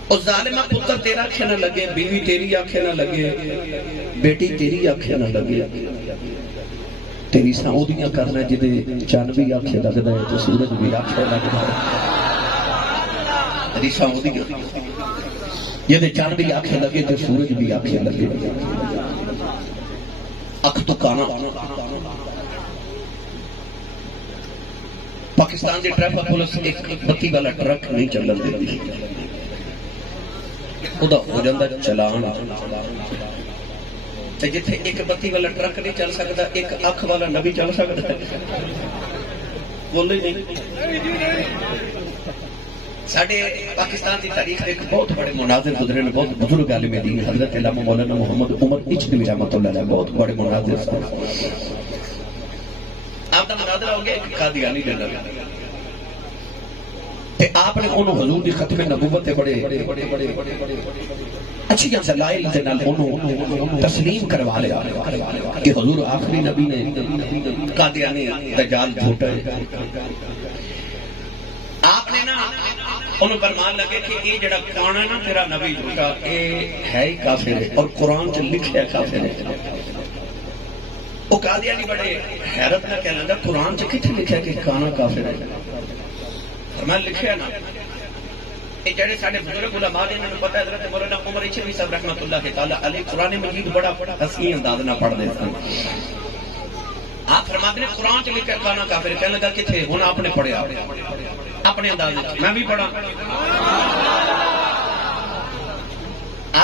اور ظالمہ پتر تیرا آنکھیں نہ لگے، بیوی تیری آنکھیں نہ لگے، بیٹی تیری آنکھیں نہ لگے، تیری سعودیاں کرنا جدے چاند بھی آنکھیں لگتا ہے تو سورج بھی آنکھیں لگتا ہے، تیری سعودیاں جدے چاند بھی آنکھیں لگے تو سورج بھی آنکھیں لگے، اکھ تو کانا۔ پاکستان دی ٹریفک پولیس ایک بتی والا ٹرک نہیں چلن دیتی، خدا ہو جاندہ چلان، جتھے ایک بتی والا ٹرک نہیں چل سکتا ایک اکھ والا نبی چل سکتا ہے، بولے نہیں۔ ساڑھے پاکستان دی تاریخ ایک بہت بڑے مناظر گزرے نے، بہت بزرگ عالم دین حضرت علامہ مولانا محمد عمر اچھوی رحمۃ اللہ علیہ، بہت بڑے مناظر سے آپ دا مناظرہ ہو گیا ایک قادیانی دے لگا، تے آپ نے انہوں حضور دی ختم نبوت بڑے اچھی دلائل دے نال انہوں تسلیم کروا لیا کہ حضور آخری نبی نے قادیانی دجال جھوٹا ہے۔ آپ نے نا انہوں فرمان لگے کہ یہ جڑا کانا نا تیرا نبی جھوٹا یہ ہے ہی کافر ہے، اور قرآن چ لکھیا کافر ہے۔ وہ قادیانی بڑے حیرت نہ کہنے لگا قرآن چ کتنے لکھیا کہ کانا کافر ہے؟ فرمان لکھیا نا یہ جڑے ساڈے بزرگ علماء نے انہوں پتہ ہے حضرت مولانا عمر اچھوی صاحب رحمۃ اللہ تعالی علیہ قرآن مجید بڑا حسین انداز نہ پڑھ دے سن۔ آپ فرماتے ہیں قرآن چ لکھا کانا کافر، کہنے لگا کتنے ہن آپ نے پڑھیا اپنے انداز میں بھی پڑھا،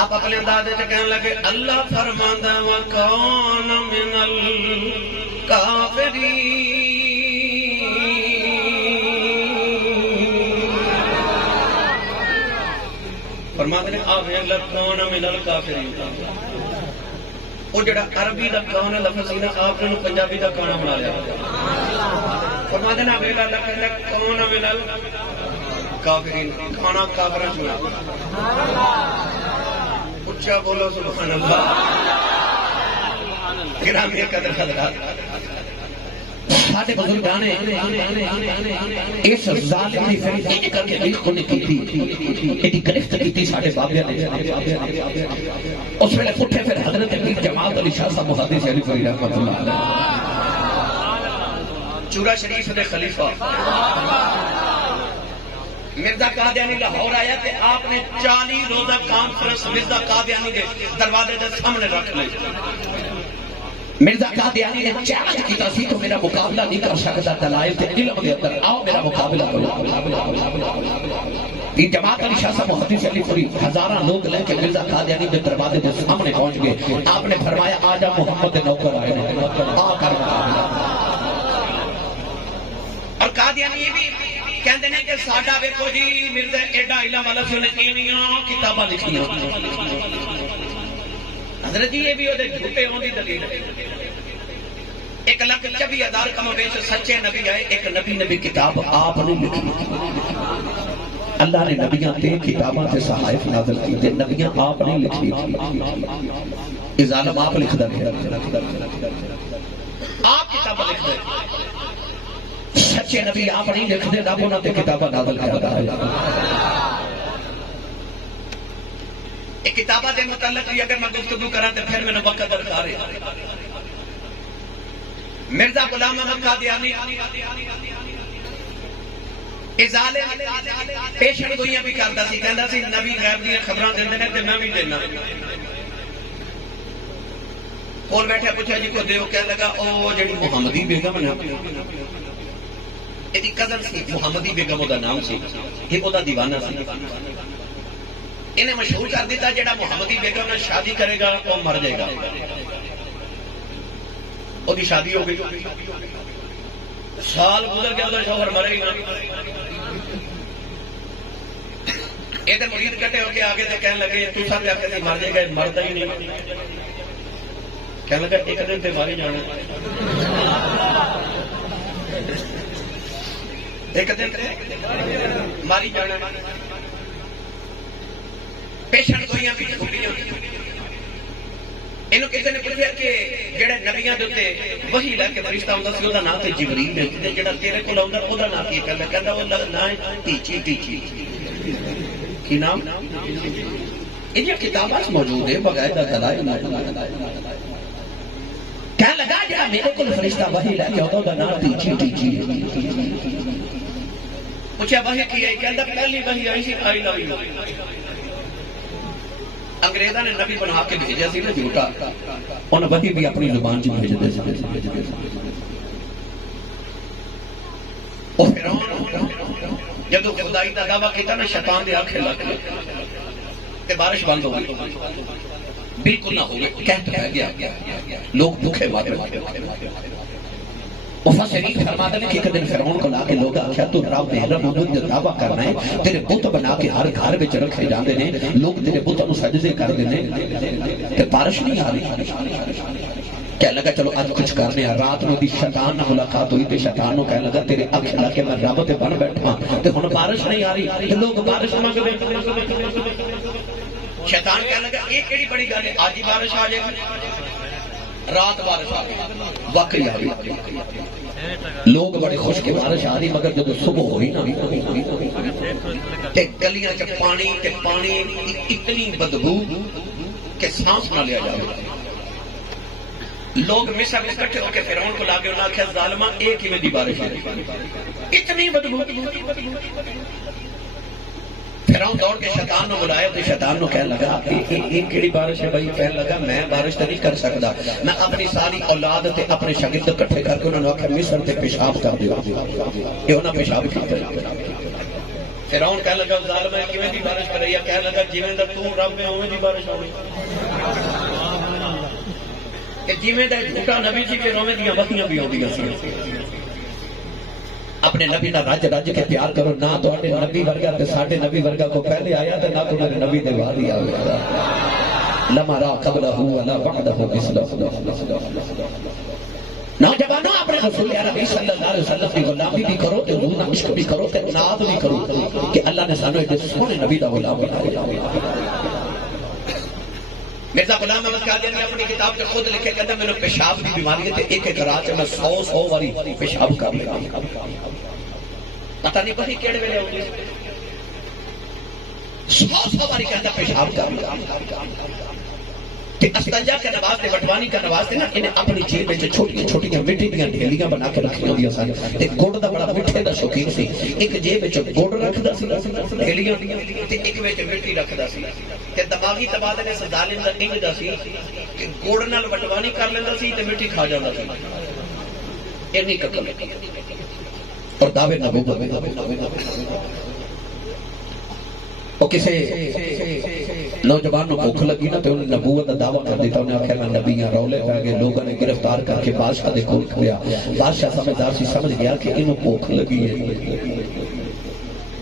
آپ اپنے انداز کہنے لگے اللہ فرماندا وَكَانَ مِنَ الْكَافِرِينَ، فرماتے ہیں آوے لَكَانَ مِنَ الْكَافِرِينَ، وہ جڑا عربی دا کانا لفظ سی نا آپ نے پنجابی دا کانا بنا لیا، فرماتے ہیں آوے لَكَانَ مِنَ الْكَافِرِينَ، کھانا کافرہ سنا، اچھا بولو سبحان اللہ۔ گرامی قدر حضرات ساڈے بزرگانے اس ظالم دی فریب ایک کر کے لکھ نے کیتی، ایڈی گرفت کیتی ساڈے بابیاں نے، اس ویلے اٹھے پھر حضرت امیر جماعت علی شاہ صاحب محدث علی فری رحمۃ اللہ علیہ چورا شریف دے خلیفہ مرزا قادیانی لاہور آیا تے آپ نے 40 روزہ کانفرنس مرزا قادیانی دے دروازے دے سامنے رکھ لی۔ مرزا قادیانی نے چیلنج کیتا سی تو میرا مقابلہ نہیں کر سکتا دلائل تے علم دے اندر، آؤ میرا مقابلہ کرو۔ یہ جماعت علی شاہ صاحب محدث علی فری ہزاراں لوگ لے کے مرزا قادیانی دے دروازے دے سامنے پہنچ گئے، آپ نے فرمایا آجا محمد نوکر آئے آ کر مقابلہ۔ اور قادیانی یہ بھی کہندے نے کہ ساڈا ویکھو جی مرزا ایڈا علم والا سی، انہیں ایویں کتاباں لکھیاں، حضرت جی یہ بھی وہ جھوٹے ہون دی دلیل ہے۔ 1,24,000 کم ویچ سچے نبی آئے، ایک نبی کتاب آپ نے لکھی، اللہ نے نبیاں تے کتاباں تے صحائف نازل کی تے نبیاں آپ نے لکھی تھی، یہ ظالم آپ لکھ دے، آپ کتاباں لکھ دے، سچے نبی آپ نہیں لکھ دے، رب انہوں نے کتابہ نازل کرتا ہے۔ ایک کتابہ دے متعلق بھی اگر میں گفتگو کرا تو پھر میں نے وقت درکار ہے۔ مرزا غلام احمد قادیانی ازالے پیشن گوئیاں بھی کرتا سی، کہندا سی نبی غیب دی خبراں دیندے نے تے میں بھی دینا۔ کول بیٹھے پوچھا جی کو دیو، کہنے لگا او جڑی محمدی بیگم ہے ایدی قدر سی، محمدی بیگم او دا نام سی، یہ او دا دیوانہ سی، انہیں مشہور کر دیتا جڑا محمدی بیگم نے شادی کرے گا وہ مر جائے گا، او دی شادی ہو گئی، سال گزر گیا ادھر شوہر مرے ہی نہ، ادھر مرید کٹے ہو کے آگے تے کہنے لگے تو سب آ کے مر جائے گا، مردا ہی نہیں، کہنے لگا ایک دن تے ماری جانا، ایک دن ماری جانا۔ پیشن گوئیاں بھی کھولیاں، انہوں کسی نے پوچھا کہ جڑے نبیاں دے تے وحی لے کے فرشتہ ہوندا سی، اودا نام تے جبریل ہے، تے جڑا تیرے کول آوندا اودا نام کی کہندا، کہندا او نام ٹیچی ٹیچی، کی نام یہ کتابات موجود ہے بغیر دلائل کہنے لگا جا میرے کو فرشتہ وحی لے کے ہوتا دا نام ٹیچی پوچھا وحی کی ہے کہندہ پہلی وحی آئی سی آئی لو یو انگریزہ نے نبی بنا کے بھیجا سی نا جھوٹا انہوں وحی بھی اپنی زبان چ بھیج دے سی اور فرعون جب خدائی دا دعویٰ کیتا نا شیطان دے آنکھیں لگ گئے کہ بارش بند ہو گئی بالکل نہ ہو گئے کہتا ہے گیا لوگ بھوکے مارے مفسرین فرماتے ہیں کہ ایک دن فرعون کو لا کے لوگ آخیا تو رب دے ربوبیت دا دعویٰ کرنا ہے تیرے بت بنا کے ہر گھر وچ رکھے جاندے نے لوگ تیرے بت نوں سجدے کردے نے تے بارش نہیں آ رہی کہنے لگا چلو آج کچھ کرنے ہیں رات میں بھی شیطان نہ ملاقات ہوئی تے شیطان نو کہنے لگا تیرے اکھ لا کے میں رب تے بن بیٹھا تے ہن بارش نہیں آ رہی تے لوگ بارش مانگ رہے شیطان کہنے لگا یہ کیڑی بڑی گل ہے آج ہی بارش آ جائے گی رات بارش آ گئی واقعی آ گئی لوگ بڑے خوش کے بارش آ رہی مگر جب صبح ہوئی نا تے گلیاں چ پانی اتنی بدبو کہ سانس نہ لیا جائے لوگ مصر میں اکٹھے ہو کے فرعون کو لا کے انہوں نے کہا ظالمہ ایک ہی میں دی بارش ہے اتنی بدبو فرعون دوڑ کے شیطان نو بلایا تو شیطان نو کہنے لگا ایک کیڑی بارش ہے بھائی کہنے لگا میں بارش تو نہیں کر سکتا میں اپنی ساری اولاد تے اپنے شاگرد اکٹھے کر کے انہوں نے کہا مصر تے پیشاب کر دیو یہ انہاں پیشاب کیتا فرعون کہنے لگا ظالمہ کیویں دی بارش کر رہی ہے کہنے لگا جویں دا تو رب میں اوویں دی بارش ہونی کہ جیویں دا جھوٹا نبی جی کے رومے دیاں وحیاں بھی ہوندیاں سی اپنے نبی نہ رج کے پیار کرو نہ تو اپنے نبی ورگا تے ساڈے نبی ورگا کو پہلے آیا تے نہ تو میرے نبی دے بعد ہی آیا لما را قبلہ ولا بعدہ مثلہ نوجوانوں اپنے رسول عربی صلی اللہ علیہ وسلم کی غلامی بھی کرو تے حضور کا عشق بھی کرو تے نعت بھی کرو کہ اللہ نے سانو ایک سونے نبی دا غلام بنایا مرزا غلام احمد قادیانی اپنی کتاب سے خود لکھے کہتا میں نے پیشاب کی بیماری ہے ایک ایک رات میں 100 واری پیشاب کر لیا پتہ نہیں وہی کیڑے ویلے ہوگی 100 واری کہتا پیشاب کر لیا کہ استنجا کا نواز تھے وٹوانی کا نواز تھے نا انہیں اپنی جیب میں چھوٹی چھوٹی مٹی دیاں ڈھیلیاں بنا کے رکھی ہوندیاں سن تے گڑ دا بڑا مٹھے دا شوقین سی ایک جیب وچ گڑ رکھدا سی ڈھیلیاں تے ایک وچ مٹی رکھدا سی تے دماغی تبادلے سے ظالم دا انج دا سی کہ گڑ نال وٹوانی کر لیندا سی تے مٹی کھا جاندا سی اینی قتل اور دعوے نبوت وہ کسے نوجوان کو بھوک لگی نا تو انہیں نبوت کا دعویٰ کر دیتا انہیں آخر نبیاں رولے پہ گئے لوگوں نے گرفتار کر کے بادشاہ دے کھول کھیا بادشاہ سمجھدار سی سمجھ گیا کہ انہوں بھوک لگی ہے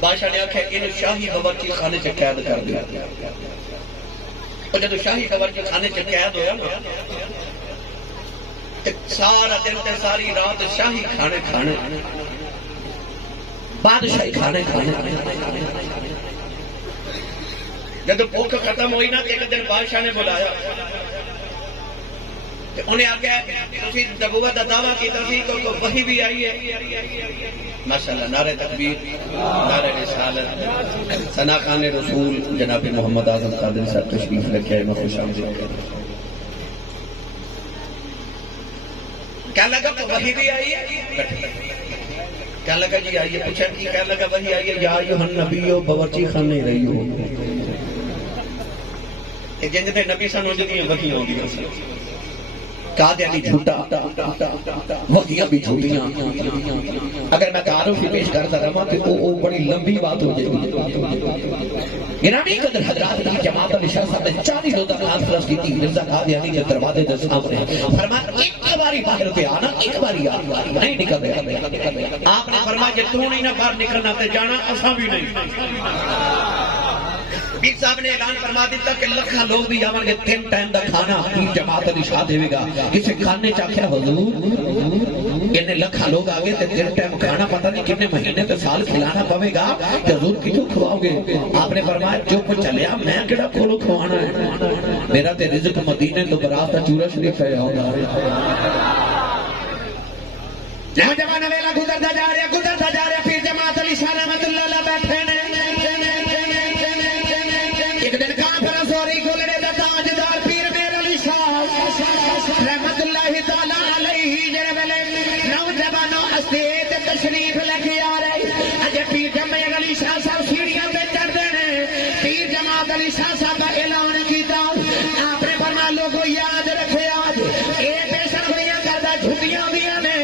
بادشاہ نے آخر انہوں شاہی باورچی خانے سے قید کر دیا اور جب شاہی باورچی خانے سے قید ہوا نا سارا دن تے ساری رات شاہی کھانے کھانے بادشاہی کھانے کھانے جب بھوک ختم ہوئی نا ایک دن بادشاہ نے بلایا انہیں آگیا تسی نبوت کا دعویٰ کی تسی کو وحی بھی آئی ہے ماشاءاللہ نعرہ تکبیر نعرہ رسالت ثنا خان رسول جناب محمد اعظم قادری صاحب تشریف رکھے ہیں میں خوش آمدید کیا لگا تو وحی بھی آئی ہے کیا لگا جی آئیے پوچھا کی کیا لگا وحی آئی ہے یا ایھا النبی باورچی خانے رہی ہو جن تے نبی سن وجدیاں وحی ہوندیاں سی قادیانی جھوٹا وحیاں بھی جھوٹیاں اگر میں تعارف ہی پیش کرتا رہا تو وہ بڑی لمبی بات ہو جائے گی گرامی قدر حضرات کی جماعت علی شاہ صاحب نے 40 روزہ نماز فرض کی تھی مرزا قادیانی کے دروازے کے سامنے فرمایا ایک باری باہر پہ آنا ایک باری نہیں نکل رہے آپ نے فرمایا کہ تو نہیں نہ باہر نکلنا تے جانا اساں بھی نہیں پیر صاحب نے اعلان فرما دیتا کہ لکھاں لوگ بھی آون گے 3 ٹائم دا کھانا پیر جماعت علی شاہ دے گا کسی کھانے چاہیا حضور انہیں لکھاں لوگ آگے تے 3 ٹائم کھانا پتہ نہیں کتنے مہینے تے سال کھلانا پوے گا کہ حضور کیوں کھواؤ گے آپ نے فرمایا چپ چلیا میں کیڑا کھولو کھوانا ہے میرا تے رزق مدینے تو برات چورا شریف ہے ہوگا نوجوان ویلا گزرتا جا رہا پیر جماعت علی شاہ رحمۃ اللہ علیہ بیٹھے نے تشریف لے کے آ رہے اجے پیر جمع علی شاہ صاحب سیڑھیاں پہ چڑھتے ہیں پیر جماعت علی شاہ صاحب کا اعلان کیتا آپ نے فرمایا لوگوں یاد رکھے آج اے پیشن ہوئیاں کردہ جھٹیاں دیا نے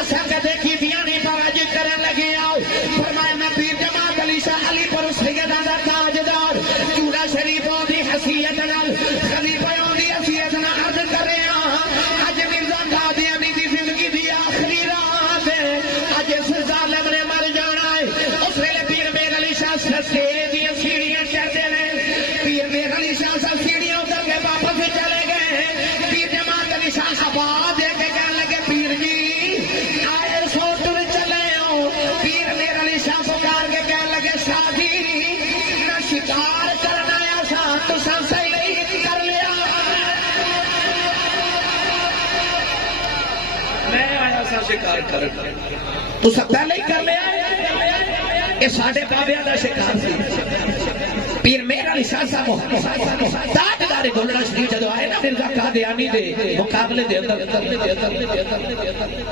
اسا کدے کی دیا نہیں پر اج کرن لگے آؤ فرمایا میں پیر جماعت علی شاہ علی پر سیدہ دا تاجدار چوڑا شریفوں دی حیثیت نال خلیفوں دی حیثیت نال عرض کر رہے ہیں اج مرزا قادیانی دی زندگی دی آخری رات ہے اج اس ظالم نے مر جانا ہے اس ویلے پیر میر علی شاہ سسے دی سیڑھیاں چڑھتے ہیں پیر میر علی شاہ صاحب سیڑھیاں اتر کے واپس چلے گئے پیر جماعت علی شاہ آباد دے کے کہنے لگے پیر جی آئے سو ٹر چلے ہو پیر میر علی شاہ پکار کے کہنے لگے شادی نہ شکار کرنا آسان تو سب صحیح کر لیا میں آیا سا شکار کر تو سب پہلے ہی کر لیا یہ ساڑھے بابیاں دا شکار سی پیر میر علی شاہ صاحب تاجدار گولڑا شریف جدو آئے نا مرزا قادیانی دے مقابلے دے اندر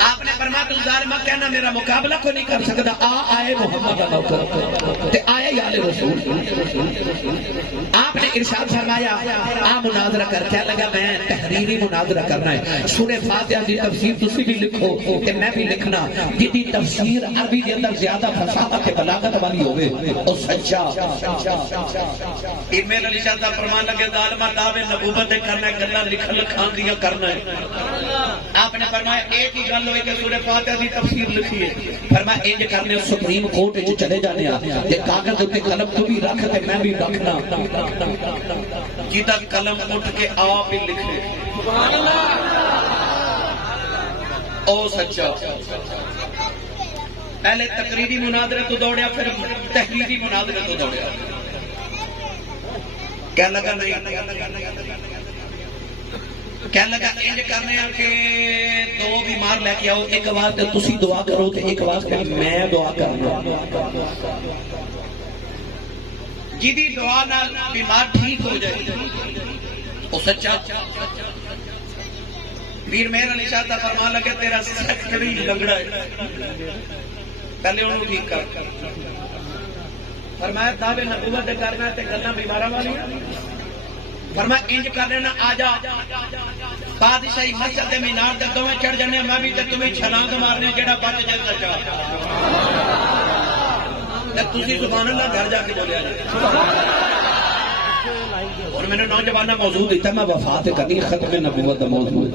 آپ نے فرمایا تو ظالمہ کہنا میرا مقابلہ کو نہیں کر سکتا آئے محمد کا نوکر تے آئے یال رسول آپ نے ارشاد فرمایا مناظرہ کر کیا لگا میں تحریری مناظرہ کرنا ہے سورہ فاتحہ دی تفسیر تسی بھی لکھو تے میں بھی لکھنا جدی تفسیر عربی دے اندر زیادہ فصاحت تے بلاغت والی ہوئے او سچا ایمیل علی شاہ صاحب فرمان لگے ظالمہ دعوے نبوت دے کرنا ہے گلاں لکھن لکھان دیا کرنا ہے آپ نے فرمایا ایک ہی گل ہوئی کہ سورہ فاتحہ دی تفسیر لکھی ہے فرمایا انج کرنے سپریم کورٹ وچ چلے جانے تے کاغذ تے قلم تو بھی رکھ تے میں بھی رکھنا جیتا قلم اٹھ کے آپ ہی لکھے سبحان اللہ او سچا پہلے تقریری مناظرے تو دوڑیا پھر تحریری مناظرے تو دوڑیا کیا لگا نہیں کیا لگا انج کرنے ہیں کہ دو بیمار لے کے آؤ ایک واسطے تسی دعا کرو تے ایک واسطے میں دعا کرنا جدی دعا نال بیمار ٹھیک ہو جائے وہ سچا پیر مہر علی شاہ فرمان لگے تیرا سیکٹری لنگڑا ہے پہلے انہوں ٹھیک کر فرمایا دعوے نبوت کرنا تے گلاں بیماراں والی فرمایا انج کرنے نہ آ جا بادشاہی مسجد دے مینار تے دوویں چڑھ جانے میں بھی تے تمہیں چھلانگ مارنے جڑا بچ جائے سچا تے تسی سبحان اللہ گھر جا کے بولیا جائے اور میں نے نوجوانہ موضوع دیتا میں وفات کرنی ختم نبوت دا موضوع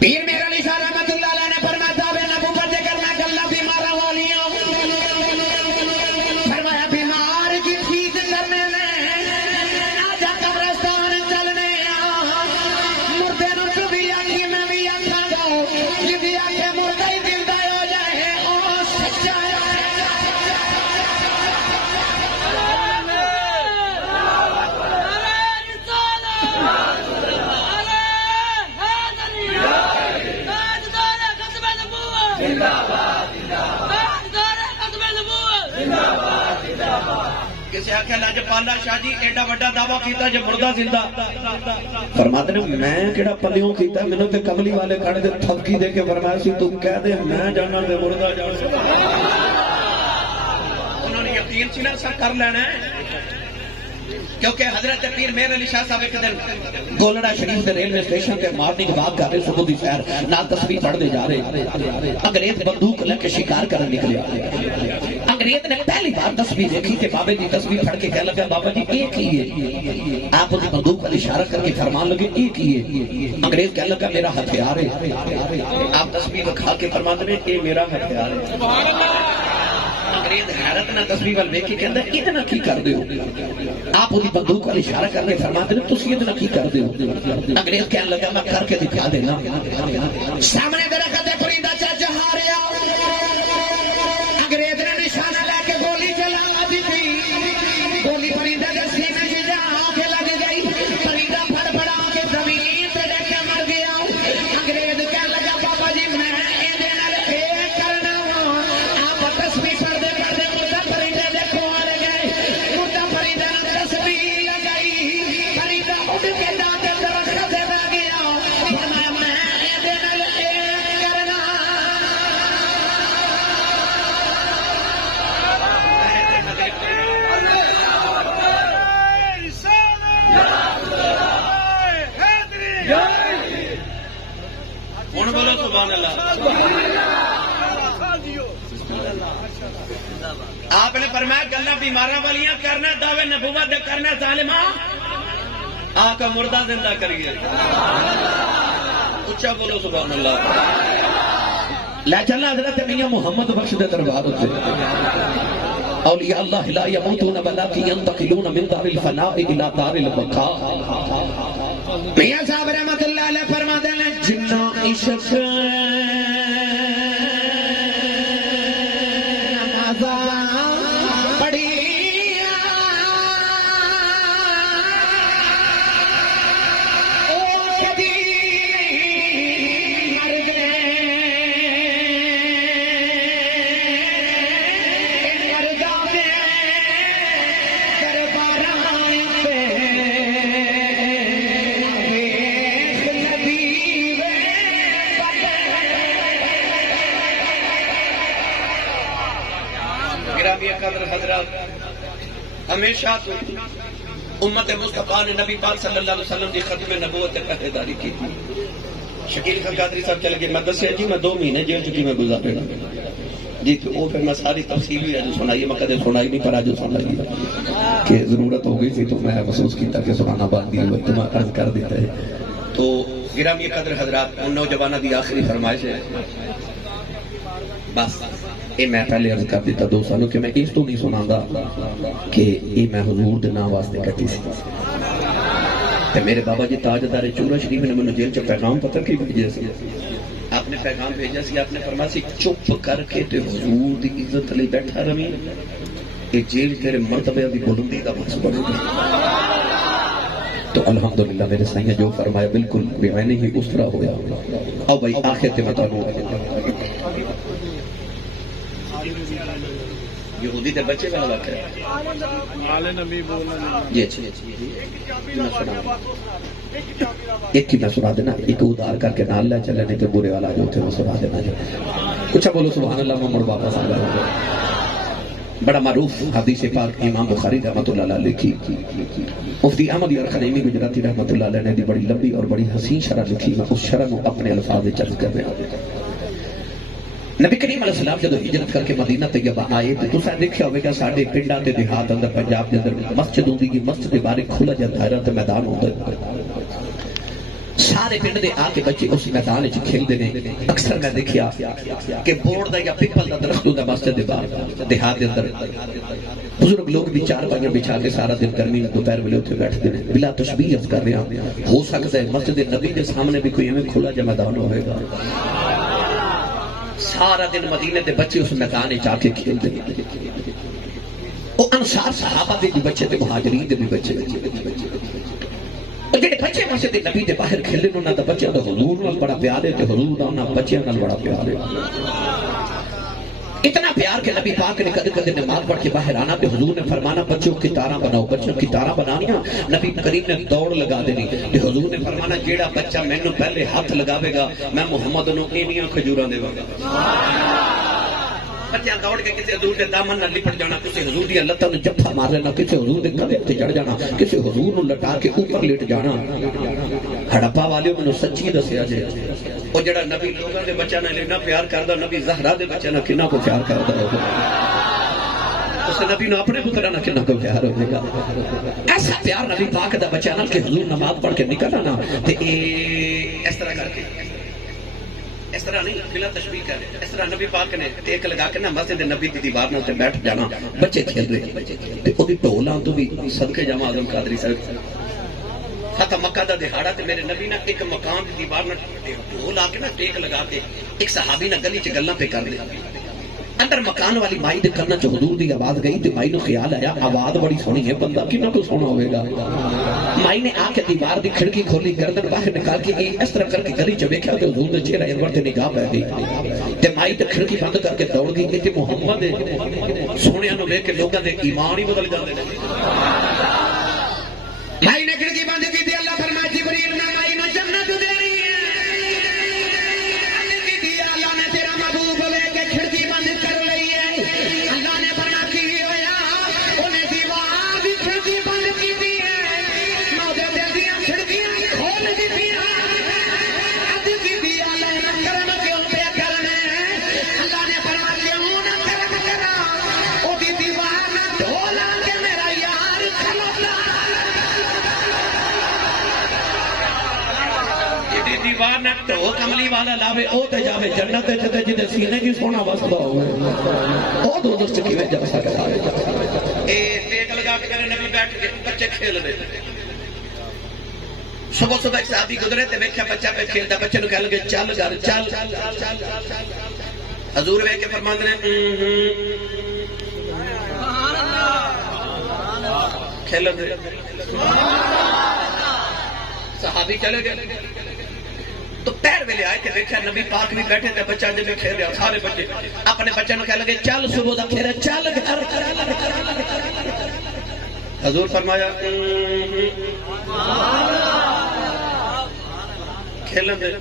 پیر میرا علی شاہ رحمت اللہ علیہ نے فرمایا دعوے نبوت دے کرنا گلا بیماراں والیاں فرمایا بیمار کی ٹھیک کرنے میں آجا قبرستان چلنے مردے نو تو بھی آنکھی میں بھی آنکھاں گا جدی آنکھیں مردہ ہی زندہ ہو جائے او سچا کسی آخیا لاجپالا شاہ جی ایڈا وڈا دعویٰ کیتا جو مردہ زندہ فرماتے نے میں کیڑا پلیوں کیتا میں نے تے کملی والے کھڑے تے تھپکی دے کے فرمایا سی تو کہہ دے میں جانا تے مردہ جانا انہوں نے یقین سی نہ سب کر لینا ہے کیونکہ حضرت پیر مہر علی شاہ صاحب ایک دن گولڑا شریف سے ریلوے اسٹیشن کے مارننگ واک کر رہے صبح دی سیر نال تسبیح پڑھتے جا رہے انگریز بندوق لے کے شکار کرنے نکلے انگریز نے پہلی بار تسبیح دیکھی کہ بابے دی تسبیح پڑھ کے کہنے لگا بابا جی ایک ہی ہے آپ اس بندوق پر اشارہ کر کے فرمان لگے ایک ہی ہے انگریز کہنے لگا میرا ہتھیار ہے آپ تسبیح کھا کے فرمان لگے یہ میرا ہتھیار ہے انگریز حیرت نہ تسبیح وال ویکھ کے کہندا اتنا کی کر دیو آپ اس بندوق پر اشارہ کر کے فرماتے ہیں تسی اتنا کی کر دیو انگریز کہنے لگا میں کر کے دکھا دینا سامنے درخت پرندہ چہاریا انگریز نے نشانہ لے کے گولی چلا دی تھی گولی پرندہ کے سینے سے جا کے لگ گئی پرندہ پھڑ پڑا کے زمین پہ ڈٹ کے مر گیا انگریز کہنے لگا بابا جی میں اندے نال اے کرنا آپ تسبیح پڑھتے پڑھتے مردہ پرندے دیکھو آ گئے مردہ پرندے نے تسبیح لگائی پرندہ اٹھ کے جا کے درخت سے بہ گیا فرمایا میں اندے نال اے بیماراں والیاں کرنا دعوے نبوت دے کرنا ظالما آقا مردہ زندہ کریے اچھا بولو سبحان اللہ لے چلنا حضرت میاں محمد بخش دے دربار ہوتے اولیاء اللہ لا یموتون ولکن ینتقلون من دار الفناء الى دار البقاء میاں صاحب رحمت اللہ علیہ فرماتے ہیں جنہ عشق ہمیشہ تو امت مصطفیٰ نے نبی پاک صلی اللہ علیہ وسلم کی ختم نبوت پہرےداری کی تھی شکیل خان قادری صاحب چلے گئے میں دسیا جی میں 2 مہینے جیل چکی میں گزارے جی تو وہ پھر میں ساری تفصیل بھی جو سنائی میں کدے سنائی نہیں پر آج سنائی کہ ضرورت ہو گئی تھی تو میں محسوس کیتا کہ سنانا باندھی ہوئے تو میں عرض کر دیتا ہے تو گرامی قدر حضرات ان نوجوانہ دی آخری فرمائش ہے بس یہ میں پہلے عرض کر دیتا دوستانوں کہ میں اس تو نہیں سنا گا کہ یہ میں حضور دے نام واسطے کہتی سی کہ میرے بابا جی تاجدار چورا شریف نے مجھے جیل چ پیغام پتر کی بھیجے سی آپ نے پیغام بھیجا سی آپ نے فرمایا سی چپ کر کے تے حضور دی عزت لے بیٹھا رہی یہ جیل تیرے مرتبے دی بلندی کا باعث بنے گی تو الحمدللہ میرے سائیں جو فرمایا بالکل بے میں ہی اس طرح ہویا او بھائی آخر تے بتاؤں یہودی دے بچے کا واقعہ ہے جی ایک ہی میں سنا دینا ایک ادار کر کے نال لے چلے نہیں تو برے والا جو تھے وہ سنا دینا کچھ بولو سبحان اللہ محمد واپس آ گیا بڑا معروف حدیث پاک امام بخاری رحمۃ اللہ علیہ لکھی مفتی احمد یار خنیمی گجراتی رحمۃ اللہ علیہ نے بڑی لمبی اور بڑی حسین شرح لکھی میں اس شرح کو اپنے الفاظ میں چرچ کر رہا ہوں نبی کریم علیہ السلام جب ہجرت کر کے مدینہ طیبہ آئے تو تساں دیکھیا ہوئے گا ساڈے پنڈاں تے دیہات اندر پنجاب دے اندر مسجد ہوندی ہے مسجد دے باہر کھلا جا دائرہ تے میدان ہوندا ہے سارے پنڈ دے آ کے بچے اس میدان وچ کھیلدے نے اکثر میں دیکھیا کہ بورڈ دا یا پیپل دا درخت ہوندا مسجد دے باہر دیہات دے اندر بزرگ لوگ بھی چار پائیاں بچھا کے سارا دن گرمی میں دوپہر ویلے اوتھے بیٹھدے نے بلا تشبیہ عرض کر رہا ہو سکتا ہے مسجد نبی کے سامنے بھی کوئی ایویں کھلا جا میدان ہوئے گا سارا دن مدینے دے بچے اس میدان جا کے کھیلتے وہ انصار صحابہ دے بھی بچے تے مہاجرین دے بھی بچے اور جڑے بچے مسجد نبی دے باہر کھیلے انہاں دا بچے دا حضور نال بڑا پیار ہے تے حضور دا انہاں بچیاں نال بڑا پیار ہے اتنا پیار کہ نبی پاک نے کدے کدے نماز پڑھ کے باہر آنا تے حضور نے فرمانا بچوں کی تاراں بناؤ بچوں کی تاراں بنانیاں نبی کریم نے دوڑ لگا دینی تے حضور نے فرمانا جیڑا بچہ مینوں پہلے ہاتھ لگاوے گا میں محمد نوں اینیاں کھجوراں دیواں گا بچہ دوڑ کے کسی حضور دے دامن نال لپٹ جانا کسی حضور دی لتاں نوں جفا مار لینا کسی حضور دے کندھے تے چڑھ جانا کسی حضور نوں لٹا کے اوپر لیٹ جانا ہڑپا والے مینوں سچی دسیا جے او جڑا نبی لوگاں دے بچیاں نال اتنا پیار کردا نبی زہرا دے بچیاں نال کنا کو پیار کردا ہوگا اس نبی نو اپنے پتراں نال کنا کو پیار ہوے گا ایسا پیار نبی پاک دا بچیاں نال کہ حضور نماز پڑھ کے نکلنا نا تے اس طرح کر کے اس طرح نہیں بلا تشبیہ کر اس طرح نبی پاک نے ٹیک لگا کے نا مسجد نبی دی دیوار نال تے بیٹھ جانا بچے کھیل رہے تے اودی ٹولاں تو بھی صدقے جاواں اعظم قادری صاحب فتح مکہ دا دہاڑا تے میرے نبی نے ایک مقام دی دیوار نال ڈھول آ کے نا ٹیک لگا کے ایک صحابی نے گلی چ گلاں پہ کر لیا اندر مکان والی مائی دے کنا چ حضور دی آواز گئی تے مائی نو خیال آیا آواز بڑی سونی ہے بندہ کنا کو سونا ہوے گا مائی نے آ کے دیوار دی کھڑکی کھولی گردن باہر نکال کے اس طرح کر کے گلی چ ویکھیا تے حضور دے چہرے انور تے نگاہ پے گئی تے مائی تے کھڑکی بند کر کے دوڑ گئی تے محمد سونیاں نو ویکھ کے لوگاں دے ایمان ہی بدل جاندے نے مائی نے کھڑکی بند کی تے اللہ فرمایا جبریل نے مائی نو جنت دینی ہے اللہ نے تیرا محبوب لے کے کھڑکی بند کر لئی ہے اللہ نے فرمایا کی ہویا اونے دیوار دی کھڑکی بند کیتی ہے موجے دی کھڑکیاں کھول دتی ہیں اج کی دی اللہ نے کرم کیوں پہ کرنا اللہ نے فرمایا کیوں نہ کرم کرا او دی دیوار نہ ڈھول دیوار نہ تو کملی والا لاوے او تے جاوے جنت تے جدے سینے کی سونا وسدا ہوئے او دو دوست کی میں جا سکتا ہے اے دیکھ لگا کے میرے نبی بیٹھ کے بچے کھیل رہے صبح صبح ایک صحابی گزرے تے ویکھیا بچہ پہ کھیلدا بچے نو کہہ لگے چل گھر چل حضور ویکھ کے فرماندے نے کھیلن دے صحابی چلے گئے تو پیر ویلے آئے تھے ویکھیا نبی پاک بھی بیٹھے تھے بچہ جب کھیل رہا سارے بچے اپنے بچے نو کہہ لگے چل صبح دا کھیل چل گھر حضور فرمایا کھیلن دے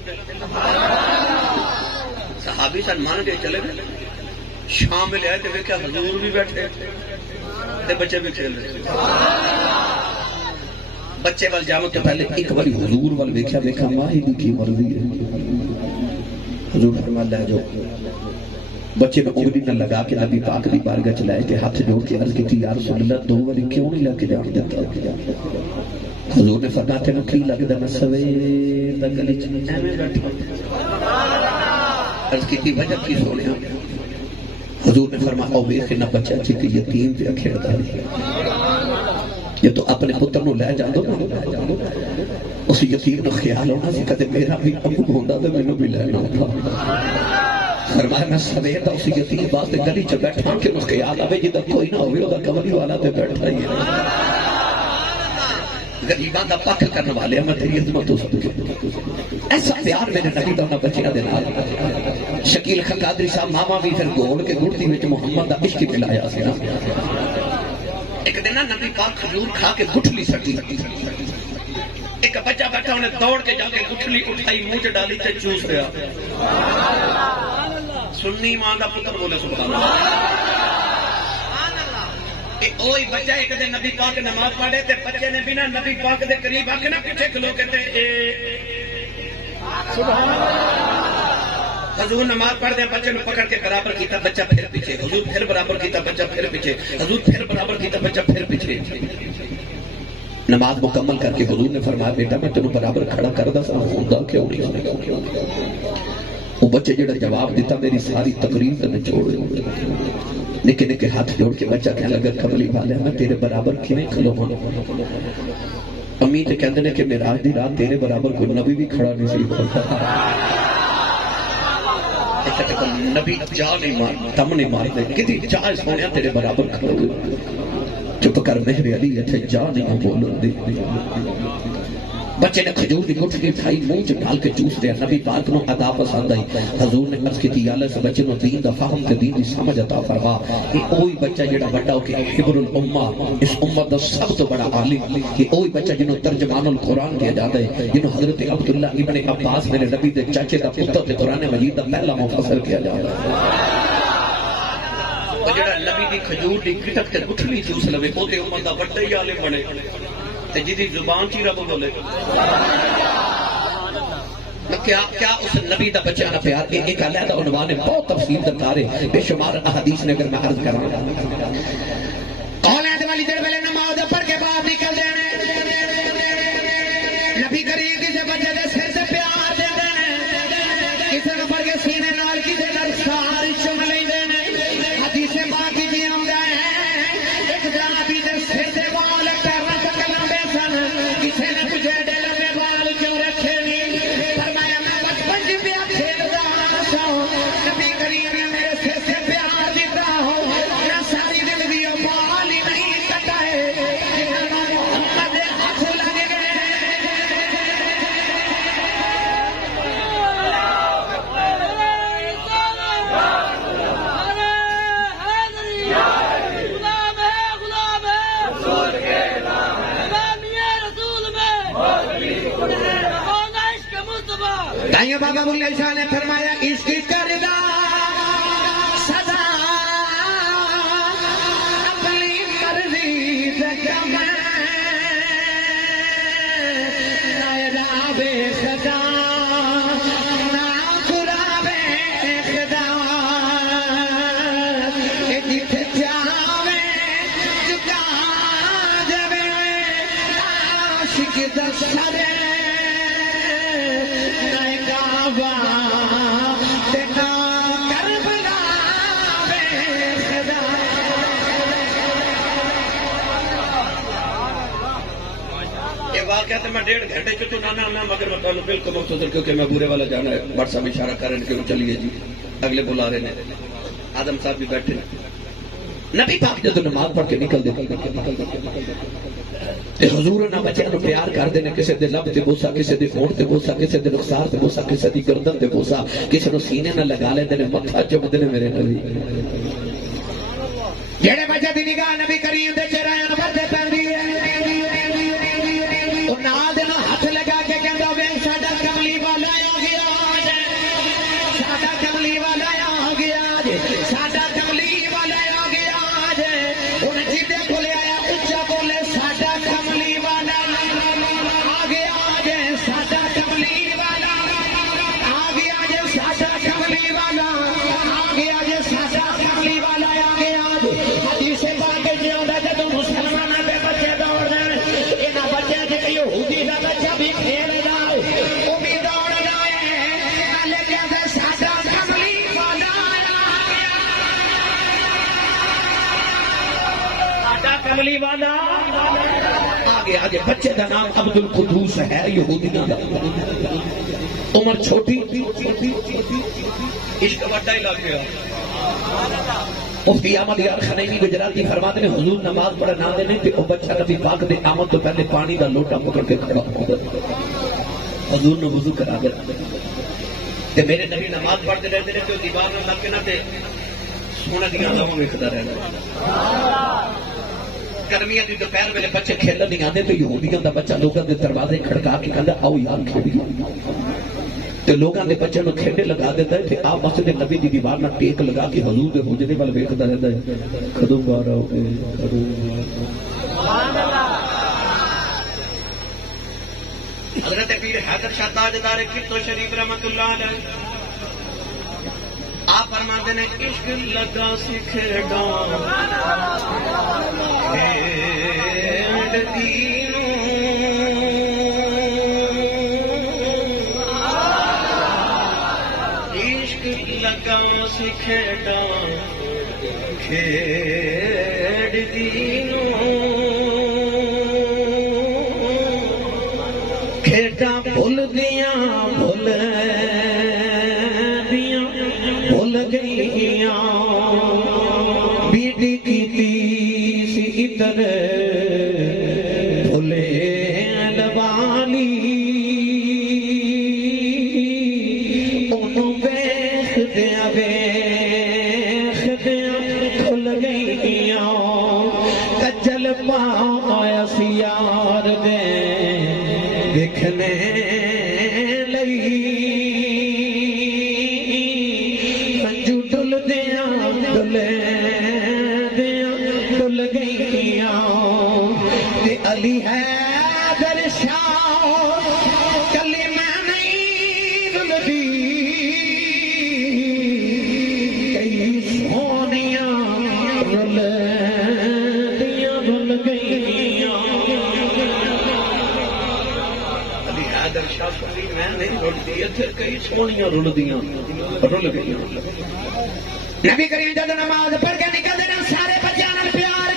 صحابی سن مان گئے چلے گئے شام میں لے آئے تھے ویکھیا حضور بھی بیٹھے تے بچے بھی کھیل رہے بچے وال جاؤ تو پہلے ایک باری حضور وال ویکھیا ویکھا ماہی دی کی مرضی ہے حضور فرمایا لے جاؤ بچے نے انگلی نہ لگا کے نبی پاک دی بارگاہ چلائے کہ ہاتھ جوڑ کے عرض کی یا رسول اللہ دو باری کیوں نہیں لے کے جان دیتا حضور نے فرمایا تینوں کی لگدا میں سویر دا گلی چ ایویں بیٹھا عرض کی وجہ کی سونیا حضور نے فرمایا او ویکھ نہ بچہ چ کہ یتیم پہ کھیلدا ہے یہ تو اپنے پتر نو لے جاندو نا اس یتیم نو خیال ہونا سی کدے میرا بھی ابو ہوندا تے مینوں بھی لینا ہوتا فرمایا میں سویر دا اسی یتیم واسطے گلی چ بیٹھا کہ اس خیال آوے جدا کوئی نہ ہوئے دا کملی والا تے بیٹھا ہی ہے غریباں دا پکھ کرنے والے میں تیری عظمت ہو سکتی ایسا پیار میرے نبی دا انہاں بچیاں دے نال شکیل خقادری صاحب ماما بھی پھر گھوڑ کے گڑتی وچ محمد دا عشق پلایا سی نا ایک دن نبی پاک کھجور کھا کے گٹھلی سٹی ایک بچہ بیٹھا انہیں دوڑ کے جا کے گٹھلی اٹھائی منہ چ ڈالی تے چوس رہا سنی ماں دا پتر بولے سبحان اللہ اوہی بچہ ایک دن نبی پاک نماز پڑھے تے بچے نے بنا نبی پاک دے قریب آ کے نا پیچھے کھلو کے تے سبحان اللہ حضور نماز پڑھ دے بچے نے پکڑ کے برابر کیتا بچہ پھر پیچھے حضور پھر برابر کیتا بچہ پھر پیچھے حضور پھر برابر کیتا بچہ پھر پیچھے نماز مکمل کر کے حضور نے فرمایا بیٹا میں تینوں برابر کھڑا کردا سا ہوندا کیوں نہیں وہ بچے جڑا جواب دیتا میری ساری تقریر تے نچوڑ نکے نکے ہاتھ جوڑ کے بچہ کہنے لگا کملی والے میں تیرے برابر کیویں کھلواں امی تے کہندے نے کہ معراج دی رات تیرے برابر کوئی نبی بھی کھڑا نہیں سی ہوتا نبی جا نہیں مار دم نہیں مار دے کدی چاہ سونیا تیرے برابر کھڑو چپ کر مہر علی اتھے جا نہیں بولن دی بچے نے کھجور دی گٹھلی اٹھائی منہ چ ڈال کے چوس دیا نبی پاک نو ادا پسند آئی حضور نے عرض کی یا اللہ سے بچے نو دین دا فہم تے دین دی سمجھ عطا فرما کہ اوہی بچہ جڑا بڑا ہو کے حبر الامہ اس امت دا سب تو بڑا عالم کہ اوہی بچہ جنوں ترجمان القرآن کیا جاتا ہے جنوں حضرت عبداللہ ابن عباس میرے نبی دے چاچے دا پتر تے قرآن مجید دا پہلا مفسر کیا جاتا ہے جڑا نبی دی کھجور دی گٹک تے گٹھلی چوس لوے او تے امت دا بڑا ہی عالم بنے تے جدی زبان چی رب بولے کیا اس نبی دا بچہ نہ پیار ایک علیحدہ عنوان ہے بہت تفصیل درکار ہے بے شمار احادیث نے اگر میں عرض کراں اولاد والی دیر ویلے نماز پڑھ کے بعد نکل دینے نبی کریم کسے بچے دے سر سے پیار دے دینے کسے کو پڑھ کے سینے نال کسے در ساری چم لے دینے حدیث باقی جی ہم جائے ایک جنابی دے سر سے وال پیرنا چکنا بیسن کسے نے تجھے دل میں وال کیوں رکھے نہیں فرمایا میں بچپن جی پیا کھیل رہا سا نبی کریم نے میرے سر سے پیار دیتا ہو میں ساری دل دیو وال ہی نہیں کٹا ہے محمد ہاتھ لگ گئے تائیوں بابا بلے شاہ نے فرمایا اس کی کردہ سزا اپنی مرضی سے میں نائرابِ خدا نا قرابِ خدا جت جاوے جکا جبے عاشق دسرے وا تینا کربلا یہ واقعہ تو میں 1.5 گھنٹے چ تو نہ مگر میں پہلے بالکل مختصر کیونکہ میں بورے والا جانا ہے. بٹ صاحب اشارہ کر رہے ہیں کہ چلیے جی اگلے بلا رہے ہیں. آدم صاحب بھی بیٹھے. نبی پاک جب نماز پڑھ کے نکل دے تے حضور نہ بچے نو پیار کر دے نے کسے دے لب تے بوسا کسے دے ہونٹ تے بوسا کسے دے رخسار تے بوسا کسے دی گردن تے بوسا کسے نو سینے نہ لگا لے نے متھا چوم دے نے میرے نبی. جڑے بچے دی نگاہ نبی کریم دے چہرے انور تے پیندی ہے او نال دے نال ہاتھ لگا کے کہندا وے ساڈا کملی والا آ گیا ساڈا کملی والا آ گیا ساڈا کملی والا آ گیا ہن جدے کولے آیا اچا بولے ساڈا کملی والا آ گیا ساڈا کملی والا آ گیا ساڈا کملی والا آ گیا ساڈا کملی والا آ گیا. حدیث پاک وچ آندا جدوں مسلماناں دے بچے دوڑدے انہاں بچے تے یہودی دا بچہ بھی کھیلدا او بھی دوڑدا ہے نالے کہندا ساڈا کملی والا ساڈا کملی والا آگے آگے بچے کا نام عبد القدوس ہے یہودیاں دا. عمر چھوٹی عشق وڈا ہی لگ گیا. مفتی احمد یار خنیمی گجراتی فرماتے ہیں حضور نماز پڑھا نہ دینے کہ وہ بچہ نبی پاک دے آمد تو پہلے پانی دا لوٹا پکڑ کے کھڑا ہو. حضور نے وضو کرا دے تے میرے نبی نماز پڑھتے رہتے ہیں تو دیوار میں لگ کے نہ تے سونا دیا ہوا ویکھدا رہنا. گرمیاں دی دوپہر ویلے بچے کھیلن نہیں آتے تو یہودیاں دا بچہ لوگاں دے دروازے کھڑکا کے کہندا آؤ یار کھیڈیے تے لوگاں دے بچے نو کھیڈے لگا دیتا ہے تے آپ مسجد نبی دی دیوار نال ٹیک لگا کے حضور دے حجرے ول ویکھدا رہندا ہے کدوں بار آؤ گے کدوں. سبحان اللہ. حضرت پیر حیدر شاہ تاجدار کتو شریف رحمۃ اللہ علیہ آپ فرماتے ہیں عشق لگا سکھڑا عشق لگا سکھڑا کھیڑ دینوں کھیڑا بھول دیاں بھول گئیاں بیٹی کی تیس ادھر بھولے لوالی انہوں بیخ دیا بھول گئیاں کجل پایا سیار دے دیکھنے علی حیدر شاہ کلی میں نہیں رلدی کئی سونیاں رل گئیاں. علی حیدر شاہ کلی میں نہیں رلدی اتھے کئی سونیاں رل گئیاں. نبی کریم جب نماز پڑھ کے نکل دینا سارے بچوں نال پیار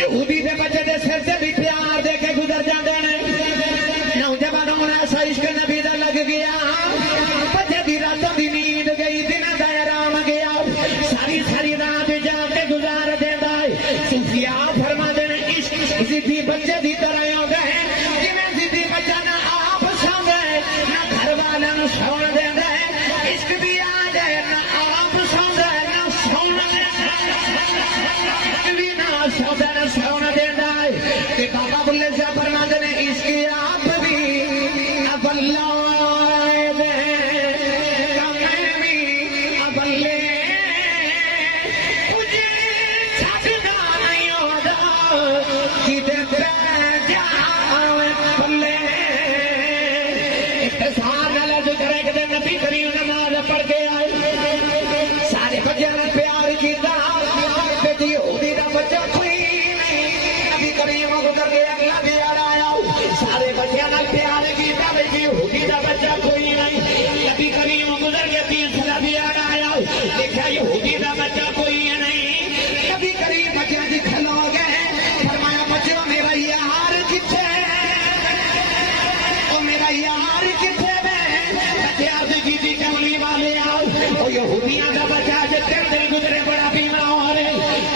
یہودی دے بچے دے سر سے بھی پیار دے کے گزر جاندے نے. نوجوان ہونا ایسا عشق نبی دا لگ گیا بچے دی راتوں دی نیند گئی دنوں دا آرام گیا ساری ساری رات جا کے گزار دیندا ہے. صوفیاء فرماندے نے عشق ضدی بچے دی طرح ہوندا ہے جویں ضدی بچہ نہ آپ سوندا ہے نہ گھر والا نوں سون دیندا ہے. عشق دی آج ہے نہ آپ سوندا ہے نہ سون بھی نہ سوندا نہ سون دیندا ہے. تے بابا بلے شاہ فرماندے نے عشق آپ بھی اب اللہ دے کم بھی اب لے کچھ چھڈنا نہیں ہوندا کدے پہ جاوے پلے. اختصار نال ذکر ہے کہ نبی کریم نماز پڑھ کے آئے سارے بچوں نے پیار کیتا تے یہودی دا بچہ کوئی نہیں نبی کریم کو کر کے اگلا دے آیا سارے بچیاں نال پیار کیتا وے یہودی دا بچہ کوئی نہیں نبی کریم گزر گیا 3 سال بھی آیا دیکھا یہودی دا بچہ کوئی نہیں نبی کریم بچیاں دی کھلو گئے فرمایا بچوں میرا یار کتھے او میرا یار کتھے بچے آج کی کملی والے آؤ او یہودیاں دا بچہ جے دل گزرے بڑا بیمار ہے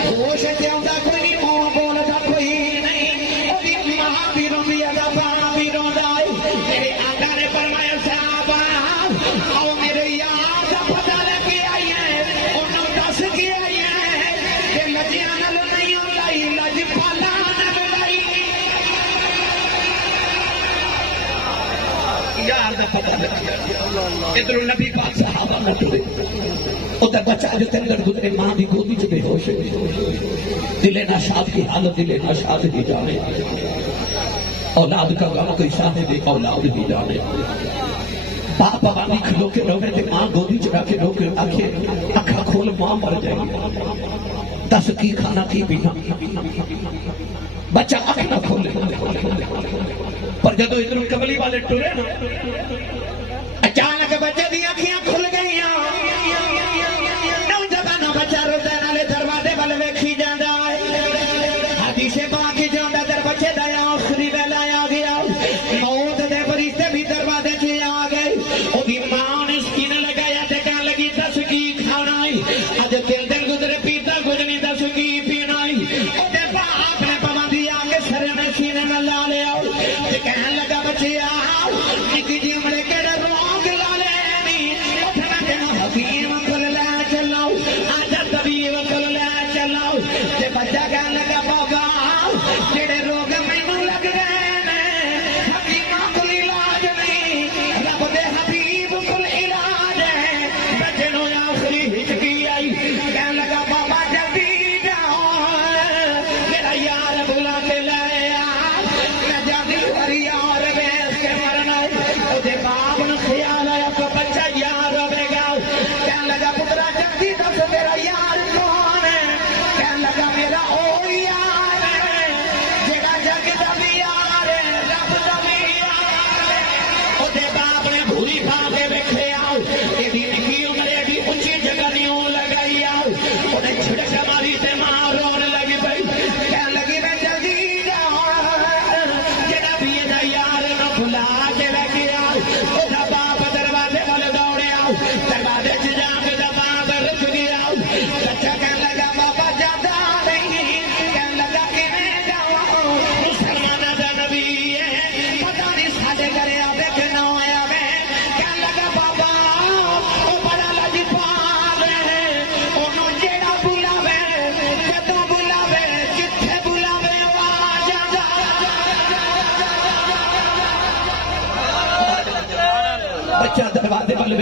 ہوش تے آندا کوئی نہیں منہ بولدا کوئی نہیں او دی ماں بھی روندی ہے باپ بھی روندا ہے میرے آقا نے فرمایا صحابہ آؤ میرے یار دا پتہ لے کے آئی ہے انہوں دس کے آئی ہے کہ لجیاں نال نہیں لائی لج پالا نال لائی یار دا پتہ لے ادھر نبی پاک صحابہ نہ ٹرے ادھر بچہ جو تندر گزرے ماں دی گودی چ بے ہوش دل نشاد کی حالت دل نشاد کی جانے اولاد کا غم کوئی صاحب اولاد بھی جانے باپ بابا کھلو کے روے تے ماں گودی چ رکھ کے رو کے آنکھیں اکھا کھول ماں مر جائے دس کی کھانا کی پینا بچہ اکھ نہ کھولے پر جدو ادھر کملی والے ٹرے نا اچانک بچے دی اکھیاں کھل گئیاں نوجوان بچہ روتے نالے دروازے والے ویکھی جاندا ہے حدیث پاک کی جاندا در بچے دا آخری ویلا آ گیا موت دے فرشتے بھی دروازے چ آ گئے او دی ماں نے سکین لگایا تے کہن لگی دس کی کھانا ہے اج دل گزرے پیتا گزرنی دس کی پینا ہے او دے باپ نے پابندی آ کے سر میں سینے میں لا لیا تے کہن لگا بچے آؤ نکی جی مرے کے روگ لا لے حکیم کل لے چلاؤ آج طبیب کل لے چلاؤ تے بچہ کہنے لگا بابا جڑے روگ مینوں لگ گئے حکیم کل علاج نہیں رب دے حبیب کل علاج ہے بچے نو آخری ہچکی آئی کہنے لگا بابا جلدی جاؤ میرا یار بلا کے لے آ میں جلدی ہری اور بیس کے مرنا او دے باپ نو خیال آیا تو بچہ یار روے گا کہنے لگا پترا جلدی دس میرا یار کون ہے کہنے لگا میرا او یار ہے جڑا جگ دا بھی یار ہے رب دا بھی یار ہے او دے باپ نے بھوری کھا کے ویکھے آؤ ایڈی نکی عمر ایڈی اونچی جگہ نہیں لگائی آؤ انہیں چھڑک ماری تے ماں رون لگی پئی کہنے لگی میں جلدی جاؤ جڑا بھی دا یار نو بھلا کے لے کے آؤ او دا باپ دروازے والے دوڑے آؤ دروازے چ جا کے دبا رکھ گیا بچہ کہنے لگا بابا جاتا نہیں کہنے لگا کیویں جاواں مسلماناں دا نبی ہے پتہ نہیں ساڈے گھر آوے کہ نہ آوے کہنے لگا بابا او بڑا لجپال ہے اونوں جیڑا بلاوے جدوں بلاوے جتھے بلاوے او آ جاندا بچہ دروازے والے